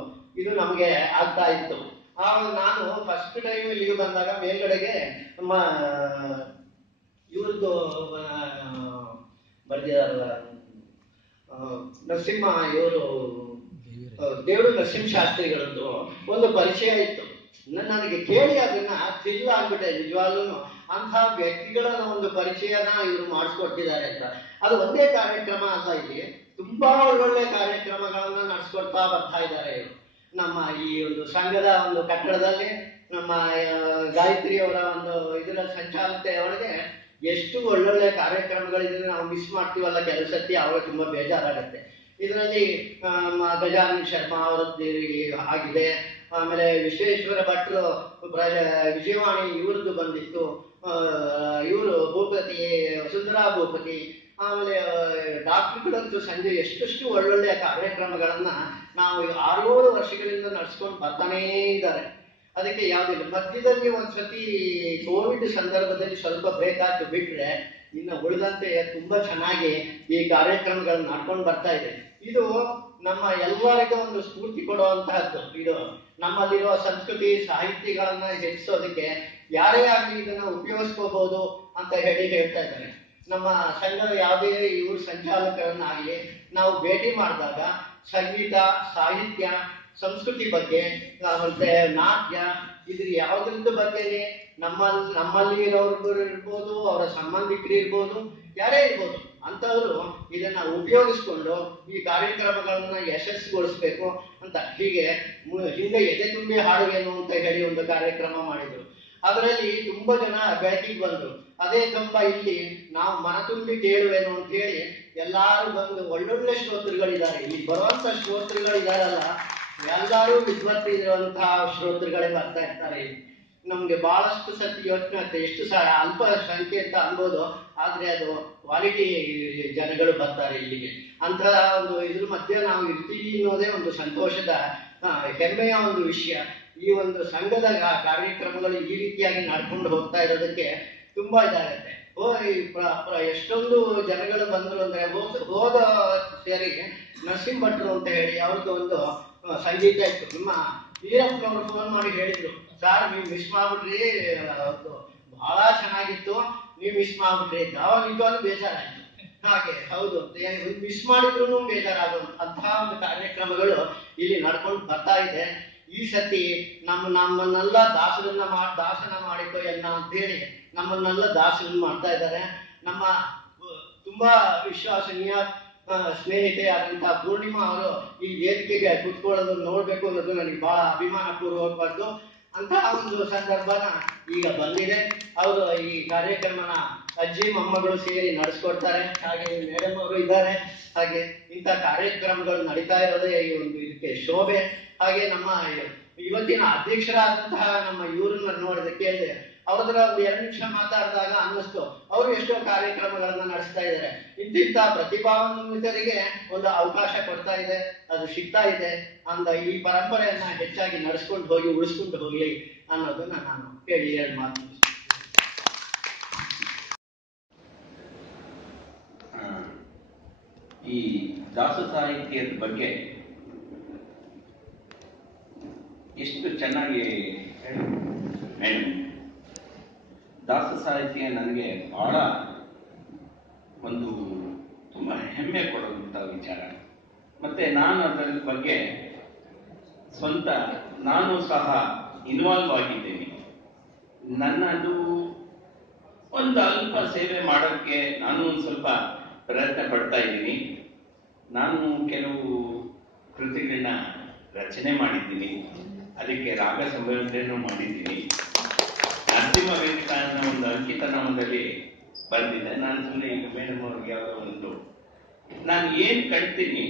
ಇದು ನಮಗೆ ಆಗ್ತಾ ಇತ್ತು. ಆವಾಗ ನಾನು ಫಸ್ಟ್ ಟೈಮ್ ಇಲ್ಲಿಗೆ ಬಂದಾಗ ಮೇಲ್ಗಡೆಗೆ ನಮ್ಮ ಇವ್ರದ್ದು ಬರ್ದಿದಾರಲ್ಲ ನರಸಿಂಹ, ಇವರು ದೇವರು ನರಸಿಂಹಶಾಸ್ತ್ರಿಗಳದ್ದು ಒಂದು ಪರಿಚಯ ಇತ್ತು. ನನಗೆ ಕೇಳಿ ಅದನ್ನ ಥ್ರಿಲ್ ಆಗ್ಬಿಟ್ಟೆ ನಿಜವಾಗ್ಲೂ. ಅಂತಹ ವ್ಯಕ್ತಿಗಳ ಒಂದು ಪರಿಚಯನ ಇವರು ಮಾಡಿಸ್ಕೊಟ್ಟಿದ್ದಾರೆ ಅಂತ. ಅದು ಒಂದೇ ಕಾರ್ಯಕ್ರಮ ಅಲ್ಲ, ಇಲ್ಲಿ ತುಂಬಾ ಒಳ್ಳೊಳ್ಳೆ ಕಾರ್ಯಕ್ರಮಗಳನ್ನ ನಡೆಸ್ಕೊಡ್ತಾ ಬರ್ತಾ ಇದ್ದಾರೆ ಇವರು. ನಮ್ಮ ಈ ಒಂದು ಸಂಘದ ಒಂದು ಕಟ್ಟಡದಲ್ಲಿ ನಮ್ಮ ಗಾಯತ್ರಿ ಅವರ ಒಂದು ಇದರ ಸಂಚಾಲಕತೆ ಒಳಗೆ ಎಷ್ಟು ಒಳ್ಳೊಳ್ಳೆ ಕಾರ್ಯಕ್ರಮಗಳಿದ್ರೆ ನಾವು ಮಿಸ್ ಮಾಡ್ತೀವಲ್ಲ ಕೆಲಸಕ್ಕೆ, ಅವಾಗ ತುಂಬಾ ಬೇಜಾರಾಗತ್ತೆ. ಇದರಲ್ಲಿ ಗಜಾನನ್ ಶರ್ಮಾ ಅವರದ್ದು ಆಗಿದೆ. ಆಮೇಲೆ ವಿಶ್ವೇಶ್ವರ ಭಟ್ರು ವಿಜಯವಾಣಿ ಇವ್ರದ್ದು ಬಂದಿತ್ತು. ಇವರು ಭೂಪತಿ, ಸುಂದರಾ ಭೂಪತಿ, ಆಮೇಲೆ ಡಾಕ್ಟರ್ಗಳಂತೂ ಸಂಜೆ ಎಷ್ಟೆಷ್ಟು ಒಳ್ಳೊಳ್ಳೆಯ ಕಾರ್ಯಕ್ರಮಗಳನ್ನ ನಾವು 6-7 ವರ್ಷಗಳಿಂದ ನಡ್ಸ್ಕೊಂಡು ಬರ್ತಾನೇ ಇದ್ದಾರೆ. ಅದಕ್ಕೆ ಯಾವುದಿಲ್ಲ. ಮಧ್ಯದಲ್ಲಿ ಒಂದ್ಸತಿ ಕೋವಿಡ್ ಸಂದರ್ಭದಲ್ಲಿ ಸ್ವಲ್ಪ ಬ್ರೇಕ್ ಆಗಿ ಬಿಟ್ರೆ ಇನ್ನು ಉಳಿದಂತೆ ತುಂಬಾ ಚೆನ್ನಾಗಿ ಈ ಕಾರ್ಯಕ್ರಮಗಳನ್ನ ನಡ್ಕೊಂಡು ಬರ್ತಾ ಇದೆ. ಇದು ನಮ್ಮ ಎಲ್ಲರಿಗೂ ಒಂದು ಸ್ಫೂರ್ತಿ ಕೊಡುವಂತಹದ್ದು. ಇದು ನಮ್ಮಲ್ಲಿರುವ ಸಂಸ್ಕೃತಿ ಸಾಹಿತ್ಯಗಳನ್ನ ಹೆಚ್ಚಿಸೋದಕ್ಕೆ ಯಾರೇ ಆಗಲಿ ಇದನ್ನ ಉಪಯೋಗಿಸ್ಕೋಬಹುದು ಅಂತ ಹೇಳ್ತಾ ಇದ್ದಾರೆ. ನಮ್ಮ ಸಂಘದ ಯಾವುದೇ ಇವ್ರ ಸಂಚಾಲಕರನ್ನಾಗಲಿ ನಾವು ಭೇಟಿ ಮಾಡಿದಾಗ ಸಂಗೀತ, ಸಾಹಿತ್ಯ, ಸಂಸ್ಕೃತಿ ಬಗ್ಗೆ ಮತ್ತೆ ನಾಟ್ಯ ಇದ್ರ ಯಾವುದ್ರದ್ದು ಬಗ್ಗೆನೇ ನಮ್ಮಲ್ಲಿ ಇರೋರ್ಗೂ ಇರ್ಬೋದು, ಅವರ ಸಂಬಂಧಿಕರು ಇರ್ಬೋದು, ಯಾರೇ ಇರ್ಬೋದು, ಅಂಥವರು ಇದನ್ನ ಉಪಯೋಗಿಸ್ಕೊಂಡು ಈ ಕಾರ್ಯಕ್ರಮಗಳನ್ನ ಯಶಸ್ಸುಗೊಳಿಸ್ಬೇಕು ಅಂತ ಹೀಗೆ ಹಿಂದೆ ಎದೆ ತುಂಬಿ ಹಾಡುವೇನು ಅಂತ ಹೇಳಿ ಒಂದು ಕಾರ್ಯಕ್ರಮ ಮಾಡಿದ್ರು. ಅದರಲ್ಲಿ ತುಂಬಾ ಜನ ಬೆಳಕಿಗೆ ಬಂದ್ರು. ಅದೇ ಕಂಬ ಇಲ್ಲಿ ನಾವು ಮನ ತುಂಬಿ ಕೇಳುವೇನು ಅಂತ ಹೇಳಿ ಎಲ್ಲಾರು ಬಂದು ಒಳ್ಳೊಳ್ಳೆ ಶ್ರೋತೃಗಳಿದ್ದಾರೆ. ಇಲ್ಲಿ ಬರುವಂತ ಶ್ರೋತೃಗಳಿದಾರಲ್ಲ, ಎಲ್ಲರೂ ವಿದ್ವತ್ತಿರುವಂತಹ ಶ್ರೋತೃಗಳೇ ಬರ್ತಾ ಇರ್ತಾರೆ. ಇಲ್ಲಿ ನಮ್ಗೆ ಬಹಳಷ್ಟು ಸತಿ ಯೋಚನೆ ಆಗ್ತದೆ, ಎಷ್ಟು ಅಲ್ಪ ಸಂಖ್ಯೆ ಅಂತ ಅನ್ಬೋದು, ಆದ್ರೆ ಅದು ಕ್ವಾಲಿಟಿ ಜನಗಳು ಬರ್ತಾರೆ ಇಲ್ಲಿಗೆ. ಅಂತಹ ಒಂದು ಇದ್ರ ಮಧ್ಯೆ ನಾವು ಇರ್ತೀವಿ ಅನ್ನೋದೇ ಒಂದು ಸಂತೋಷದ ಹೆಮ್ಮೆಯ ಒಂದು ವಿಷಯ. ಈ ಒಂದು ಸಂಘದ ಕಾರ್ಯಕ್ರಮಗಳು ಈ ರೀತಿಯಾಗಿ ನಡ್ಕೊಂಡು ಹೋಗ್ತಾ ಇರೋದಕ್ಕೆ ತುಂಬಾ ಇದಾಗತ್ತೆ. ಎಷ್ಟೊಂದು ಜನಗಳು ಬಂದ್ರು ಅಂದ್ರೆ ಹೋದ ಸೇರಿ ನರಸಿಂಹ ಭಟ್ರು ಅಂತ ಹೇಳಿ ಅವ್ರದ್ದು ಒಂದು ಸಂಗೀತ ಇತ್ತು. ನಿಮ್ಮ ವೀರಪ್ಪನವರು ಫೋನ್ ಮಾಡಿ ಹೇಳಿದ್ರು, ಸರ್ ನೀವು ಮಿಸ್ ಮಾಡ್ಬಿಟ್ರಿ, ಅವ್ರದ್ದು ಬಹಳ ಚೆನ್ನಾಗಿತ್ತು, ನೀವು ಮಿಸ್ ಮಾಡ್ಬಿಟ್ರಿ ಅಂತ. ಅವಾಗ ನಿಜವಾಗ್ಲೂ ಬೇಜಾರಾಯ್ತು. ಹಾಗೆ ಹೌದು, ಮಿಸ್ ಮಾಡಿದ್ರು ಬೇಜಾರಾಗುವಂತಹ ಒಂದು ಕಾರ್ಯಕ್ರಮಗಳು ಇಲ್ಲಿ ನಡ್ಕೊಂಡು ಬರ್ತಾ ಇದೆ. ಈ ಸತಿ ನಮ್ಮನ್ನೆಲ್ಲ ದಾಸನ ಮಾಡಿಕೋ ಎಲ್ಲ ಅಂತ ಹೇಳಿ ನಮ್ಮನ್ನೆಲ್ಲ ದಾಸರನ್ನ ಮಾಡ್ತಾ ಇದ್ದಾರೆ. ನಮ್ಮ ತುಂಬಾ ವಿಶ್ವಾಸನೀಯ ಸ್ನೇಹಿತೆ ಆದಂತಹ ಪೂರ್ಣಿಮಾ ಅವರು ಈ ವೇದಿಕೆಗೆ ಕೂತ್ಕೊಳ್ಳೋದು ನೋಡ್ಬೇಕು ಅನ್ನೋದು ನನಗೆ ಬಹಳ ಅಭಿಮಾನ ಪೂರ್ವಕವಾದ್ದು. ಅಂತಹ ಒಂದು ಸಂದರ್ಭನ ಈಗ ಬಂದಿದೆ. ಅವರು ಈ ಕಾರ್ಯಕ್ರಮನ ಅಜ್ಜಿ ಮೊಮ್ಮಗಳು ಸೇರಿ ನಡೆಸ್ಕೊಡ್ತಾರೆ. ಹಾಗೆ ಮೇಡಮ್ ಅವರು ಇದ್ದಾರೆ. ಹಾಗೆ ಇಂಥ ಕಾರ್ಯಕ್ರಮಗಳು ನಡೀತಾ ಇರೋದೇ ಈ ಒಂದು ಇದಕ್ಕೆ ಶೋಭೆ. ಹಾಗೆ ನಮ್ಮ ಇವತ್ತಿನ ಅಧ್ಯಕ್ಷರಾದಂತಹ ನಮ್ಮ ಇವ್ರನ್ನ ನೋಡಿದೆ, ಕೇಳಿದೆ, ಅವ್ರದ್ರ ಒಂದು 2 ನಿಮಿಷ ಮಾತಾಡಿದಾಗ ಅನ್ನಿಸ್ತು ಅವರು ಎಷ್ಟೋ ಕಾರ್ಯಕ್ರಮಗಳನ್ನ ನಡೆಸ್ತಾ ಇದ್ದಾರೆ. ಇಂತಿಂತ ಪ್ರತಿಭಾನ್ವಿತರಿಗೆ ಒಂದು ಅವಕಾಶ ಕೊಡ್ತಾ ಇದೆ, ಅದು ಸಿಗ್ತಾ ಇದೆ ಅಂದ ಈ ಪರಂಪರೆಯನ್ನ ಹೆಚ್ಚಾಗಿ ನಡೆಸ್ಕೊಂಡು ಹೋಗಿ ಉಳಿಸ್ಕೊಂಡು ಹೋಗ್ಲಿ ಅನ್ನೋದನ್ನ ನಾನು ಹೇಳಿ 2 ಮಾತು. ಈ ದಾಸ ಸಾಹಿತ್ಯದ ಬಗ್ಗೆ ಎಷ್ಟು ಚೆನ್ನಾಗಿ ಮೇಡಮ್, ದಾಸ ಸಾಹಿತ್ಯ ನನಗೆ ಬಹಳ ಒಂದು ತುಂಬಾ ಹೆಮ್ಮೆ ಕೊಡುವಂತ ವಿಚಾರ. ಮತ್ತೆ ನಾನು ಅದರ ಬಗ್ಗೆ ನಾನು ಸಹ ಇನ್ವಾಲ್ವ್ ಆಗಿದ್ದೇನೆ. ನನ್ನದು ಒಂದು ಅಲ್ಪ ಸೇವೆ ಮಾಡೋಕ್ಕೆ ನಾನು ಸ್ವಲ್ಪ ಪ್ರಯತ್ನ ಪಡ್ತಾ ಇದ್ದೀನಿ. ನಾನು ಕೆಲವು ಕೃತಿಗಳನ್ನ ರಚನೆ ಮಾಡಿದ್ದೀನಿ, ಅದಕ್ಕೆ ರಾಗ ಸಂಯೋಜನೆಯನ್ನು ಮಾಡಿದ್ದೀನಿ. ನರಸಿಂಹ ವೆಂಕಟ ಅನ್ನೋ ಒಂದು ಅಂಕಿತನಾಮದಲ್ಲಿ ಬಂದಿದೆ. ನಾನು ಸುಮ್ಮನೆ ಈಗ ಮೇಡಮ್ ಅವ್ರಿಗೆ ಯಾವುದೋ ಒಂದು ನಾನು ಏನ್ ಕಳ್ತೀನಿ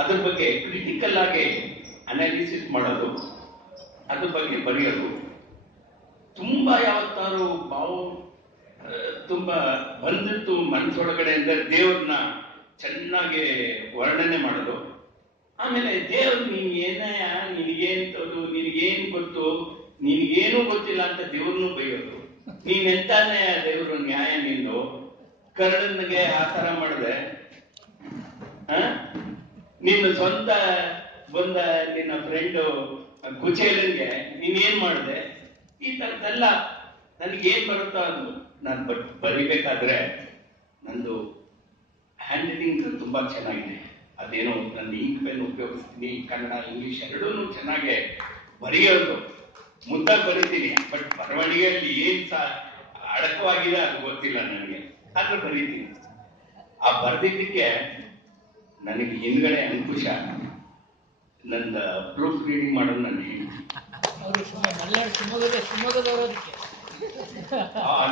ಅದ್ರ ಬಗ್ಗೆ ಕ್ರಿಟಿಕಲ್ ಆಗಿ ಅನಾಲಿಸಿಸ್ ಮಾಡೋದು, ಅದ್ರ ಬಗ್ಗೆ ಬರೆಯೋದು. ತುಂಬಾ ಯಾವತ್ತಾರು ತುಂಬಾ ಬಂದಿತ್ತು ಮನಸ್ಸೊಳಗಡೆ ಅಂದ್ರೆ ದೇವ್ರನ್ನ ಚೆನ್ನಾಗಿ ವರ್ಣನೆ ಮಾಡೋದು. ಆಮೇಲೆ ದೇವ್ರು ನಿನಗೇನ್ ಗೊತ್ತು, ನಿನಗೇನು ಗೊತ್ತಿಲ್ಲ ಅಂತ ದೇವ್ರನ್ನು ಬೈಯೋದು. ನೀನೆಂತಾನೆ ದೇವ್ರು ನ್ಯಾಯ ನಿಂದು ಕರ್ಣನ್ಗೆ ಆತರ ಮಾಡಿದೆ, ನಿನ್ನ ಸ್ವಂತ ಬಂದ ನಿನ್ನ ಫ್ರೆಂಡ್ ಕುಚೇಲನ್ಗೆ ನೀನೇನ್ ಮಾಡಿದೆ, ಈ ತರದ್ದೆಲ್ಲ ನನಗೇನ್ ಬರುತ್ತೋ ಅದು ನಾನು ಬರಿಬೇಕಾದ್ರೆ ನಂದು ಹ್ಯಾಂಡ್ ರೈಟಿಂಗ್ ತುಂಬಾ ಚೆನ್ನಾಗಿದೆ. ಅದೇನೋ ನನ್ನ ಇಂಕ್ ಪೆನ್ ಉಪಯೋಗಿಸ್ತೀನಿ, ಕನ್ನಡ ಇಂಗ್ಲಿಷ್ ಎರಡೂ ಚೆನ್ನಾಗೆ ಬರೆಯೋದು, ಮುದ್ದಾಗಿ ಬರೀತೀನಿ. ಬಟ್ ಬರವಣಿಗೆಯಲ್ಲಿ ಏನ್ ಅಡಕವಾಗಿದೆ ಅದು ಗೊತ್ತಿಲ್ಲ ನನಗೆ, ಆದ್ರೂ ಬರೀತೀನಿ. ಆ ಬರ್ದಿದ್ದಕ್ಕೆ ನನಗೆ ಹಿಂದ್ಗಡೆ ಅಂಕುಶ ನನ್ನ ಪ್ರೂಫ್ ರೀಡಿಂಗ್ ಮಾಡೋದು ನನ್ನ ಹೆಂಡತಿ.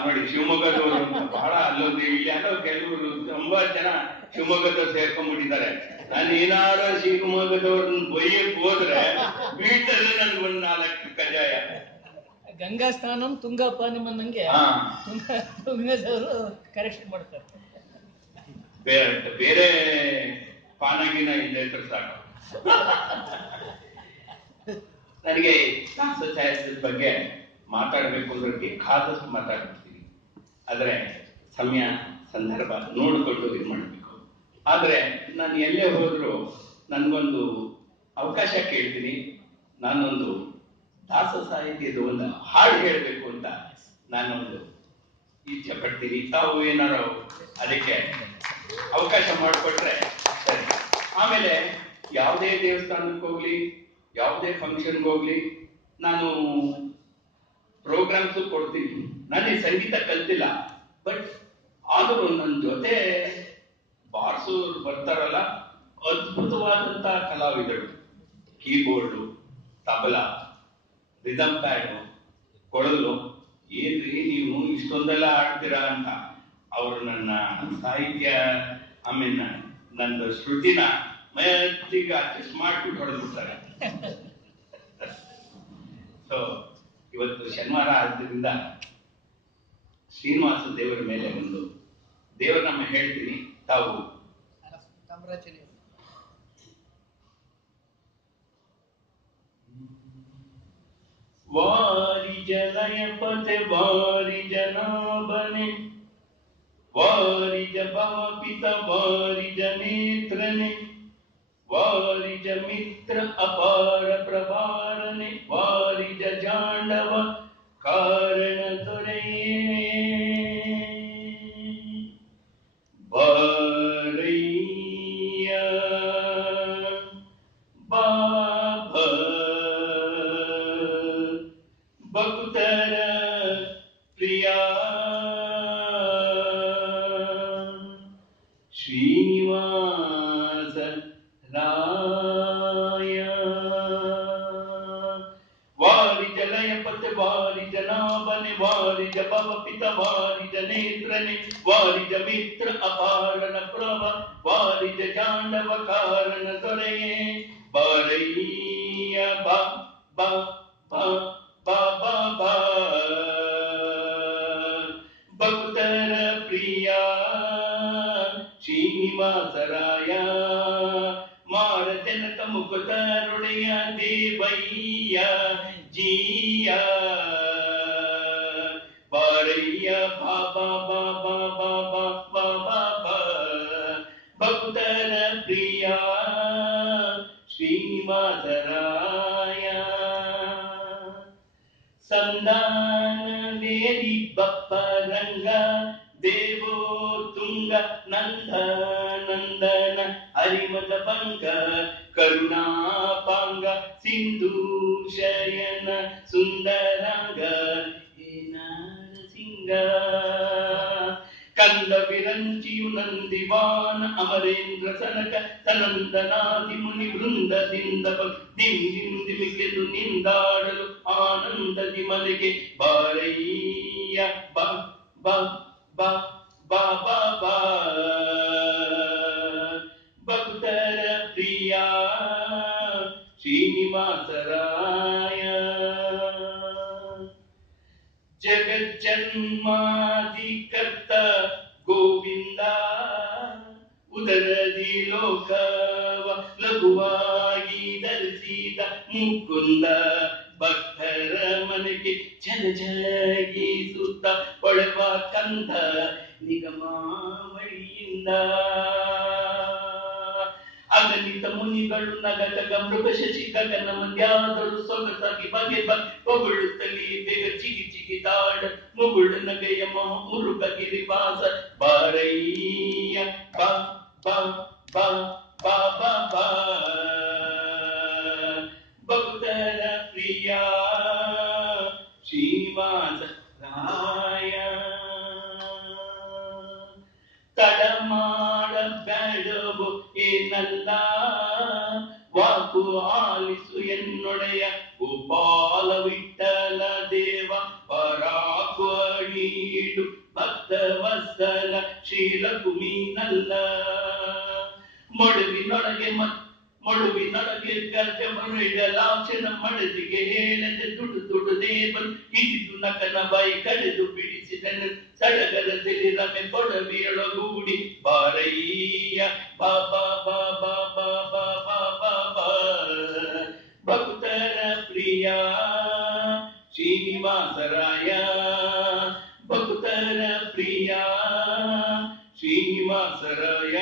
ನೋಡಿ, ಶಿವಮೊಗ್ಗದವರು ಬಹಳ ಅಲ್ಲೊಂದು ಇಲ್ಲಿ ಯಾರೋ ಕೆಲವರು ತುಂಬಾ ಜನ ಶಿವಮೊಗ್ಗದವ್ರು ಸೇರ್ಕೊಂಡ್ಬಿಟ್ಟಿದ್ದಾರೆ. ನಾನು ಏನಾದ್ರು ಶಿವಮೊಗ್ಗದವ್ರನ್ನ ಬೈಯಕ್ ಹೋದ್ರೆ ಬೀಳ್ತದೆ ನನ್ಗೊಂದು 4 ಕಜಾಯ. ಗಂಗಾ ಸ್ನಾನಂ ತುಂಗಪ್ಪ ನಿಮ್ಮನ್ನಂಗೆ ತುಂಗದವರು ಕರೆಕ್ಷನ್ ಮಾಡ್ತಾರೆ. ಬೇರೆ ಪಾನಗಿನ ಇಲ್ಲೇ ಸಾಕು. ನನಗೆ ಸಾಹಿತ್ಯದ ಬಗ್ಗೆ ಮಾತಾಡ್ಬೇಕು ಅಂದ್ರೆ ಕಾದಷ್ಟು ಮಾತಾಡ್ಬಿಡ್ತೀನಿ. ಆದ್ರೆ ಸಮಯ ಸಂದರ್ಭ ನೋಡಿಕೊಂಡು ಇದು ಮಾಡ್ಬೇಕು. ಆದ್ರೆ ನಾನು ಎಲ್ಲೇ ಹೋದ್ರು ನನ್ಗೊಂದು ಅವಕಾಶ ಕೇಳ್ತೀನಿ. ನಾನೊಂದು ದಾಸ ಸಾಹಿತ್ಯದ ಒಂದು ಹಾಡು ಹೇಳ್ಬೇಕು ಅಂತ ನಾನೊಂದು ಇಚ್ಛೆ ಪಡ್ತೀನಿ. ತಾವು ಏನಾರು ಅದಕ್ಕೆ ಅವಕಾಶ ಮಾಡಿಕೊಟ್ರೆ ಸರಿ. ಆಮೇಲೆ ಯಾವುದೇ ದೇವಸ್ಥಾನಕ್ಕೆ ಹೋಗ್ಲಿ, ಯಾವುದೇ ಫಂಕ್ಷನ್ಗೆ ಹೋಗ್ಲಿ, ನಾನು ಪ್ರೋಗ್ರಾಮ್ಸ್ ಕೊಡ್ತೀನಿ. ನಾನು ಸಂಗೀತ ಕಲ್ತಿಲ್ಲ, ಬಟ್ ಆದರೂ ನನ್ನ ಜೊತೆ ಬಾರ್ಸೋರು ಬರ್ತಾರಲ್ಲ, ಅದ್ಭುತವಾದಂತ ಕಲಾವಿದರು. ಕೀಬೋರ್ಡು, ತಬಲಾ, ರಿದಮ್ ಪ್ಯಾಡು, ಕೊಳಲು, ಏನ್ರಿ ನೀವು ಇಷ್ಟೊಂದೆಲ್ಲ ಆಡ್ತೀರಾ ಅಂತ ಅವರು ನನ್ನ ಸಾಹಿತ್ಯ ನನ್ನ ಶ್ರುತಿನ ಮೆತ್ತಿಗೆ ಅಡ್ಜಸ್ಟ್ ಮಾಡ್ಬಿಟ್ಟು ಹೊಡೆದ್ಬಿಡ್ತಾರೆ. ಸೊ ಇವತ್ತು ಶನಿವಾರ ಆದ್ದರಿಂದ ಶ್ರೀನಿವಾಸ ದೇವರ ಮೇಲೆ ಒಂದು ದೇವರ ನಮ್ಮ ಹೇಳ್ತೀನಿ. ತಾವು ವಾರಿ ಜಲಯ ಪತೆ ವಾರಿ ಜನಾಭನೆ ವಾರಿಜ ಭವ ಪಿತ ವಾರಿಜ ನೇತ್ರನೆ ವಾರಿಜ ಮಿತ್ರ ಅಪಾರ ಪ್ರಭಾರನೆ ವಾರಿಜ ಜಾಂಡವ ಕಾರಣ ದೊರೆಯೇ ಬಾರಯ್ಯ ಬಾಬ ಭಕ್ತರ ಪ್ರಿಯ ಶ್ರೀನಿವಾಸ ರಾಯ ವಾರಿಜ ಲಯಪತೆ ವಾರಿಜ ನಾಭನೆ ವಾರಿಜ ಭವ ಪಿತ ವಾರಿಜ ನೇತ್ರನೆ ವಾರಿಜ ಮಿತ್ರ ಅಪಾರಣ ಪ್ರಭ ವಾರಿಜ ಜಾಂಡವ ಕಾರಣ ದೊರೆಯೇ ಬಾರಯ್ಯ ಬಾ ಬಾ ಬಾ ಬಾ ಬಾ ಬಾ ಭಕ್ತರ ಪ್ರಿಯ ಶ್ರೀನಿವಾಸರಾಯ ಮಾರ ಜನಕ ಮುಕುತರುಡೆಯ ದೇವಯ್ಯ ಜಿಯ ಬಾರಯ್ಯ ಬಾಬಾ ಬಾಬಾ ಬಾಬಾ ಬಾಬಾ ಬಾ ಭಕ್ತರ ಪ್ರಿಯ ಶ್ರೀನಿವಾಸರಾಯ ಸಂದಾನವೇರಿ ಬಪ್ಪರಂಗ ದೇವೋ ತುಂಗ ನಂದ ನಂದನ ಹರಿಮದ ಭಂಗ ಕರುಣಾಪಾಂಗ ಸಿಂಧು ಶಯನ ಸುಂದರಾಂಗ ನರಸಿಂಗ ಕಂದ ವಿರಂಚಿಯು ನಂದಿವಾನ ಅಮರೇಂದ್ರ ಸನಕ ಸನಂದನಾದಿ ಮುನಿ ವೃಂದದಿಂದ ದಿಂದಿಮಿಗೆದು ನಿಂದಾಡಲು ಆನಂದದಿ ಮನೆಗೆ ಬಾರಯ್ಯ ಬಾ ಬಾ ಬಾ ಬಾ ಬಾ ಬಾ ಭಕ್ತರ ಪ್ರಿಯ ಶ್ರೀನಿವಾಸರಾಯ ಜಗಜ್ಜನ್ಮಾದಿಕರ್ತ ಗೋವಿಂದ ಉದರದಿ ಲೋಕವ ಲಘುವಾಗಿ ಧರಿಸಿದ ಮುಕುಂದ ಭಕ್ತರ ಮನೆಗೆ ಜಲ ಜಲಗಿಸುತ್ತ ಒಳವ ಕಂದ ನಿಗಮಾವಳಿಯಿಂದ ಅಗಲಿತ ಮುನಿಗಳು ನಗತಗ ಮೃಗ ಶಶಿ ಗಗನ ಮಂದ್ಯಾದರು ಸೊಗಸಾಗಿ ಬಗೆ ಬೊಗಳುತ್ತಲಿ ಬೇಗ ಚಿಗಿ ಚಿಗಿ ತಾಡ ಮುಗುಳು ನಗೆಯ ಮುರುಗ ಗಿರಿವಾಸ ಬಾರಯ್ಯ ಬಾ ಬಾ ಬಾ ಬಾ ಬಾ ಬಾ ಭಕ್ತರ ಪ್ರಿಯ ಶ್ರೀನಿವಾಸ ರಾಯ ತಡ ಮಾಡಬೇಡವು ಏನಲ್ಲ ವಾಕು ಆಲಿಸು ಎನ್ನೊಡೆಯ ಗೋಪಾಲ ವಿಠಲ ದೇವ ಪರಾಕು ನೀಡು ಭಕ್ತ ವತ್ಸಲ ಶೀಲಕುಮೀನಲ್ಲ ಮೊಡುವಿನೊಳಗೆ ಗರ್ಜ ಮರುಳಲಾಕ್ಷಣ ಮಡದಿಗೆ ಹೇಳದೆ ದುಡುದೇ ಬಂದು ಇದಿದ್ದು ನಕನ ಬಾಯಿ ಕಳೆದು ಬಿಡಿಸಿದನು ಸಡಗರದಲ್ಲಿ ರಮೆ ಕೊಡವಿಯೊಳಗೂಡಿ ಬಾರಯ್ಯ ಬಾಬಾ ಬಾಬಾ ಬಾಬಾ ಬಾಬಾ ಬಾ ಭಕ್ತರ ಪ್ರಿಯ ಶ್ರೀನಿವಾಸರಾಯ ಭಕ್ತರ ಪ್ರಿಯ ಶ್ರೀನಿವಾಸರಾಯ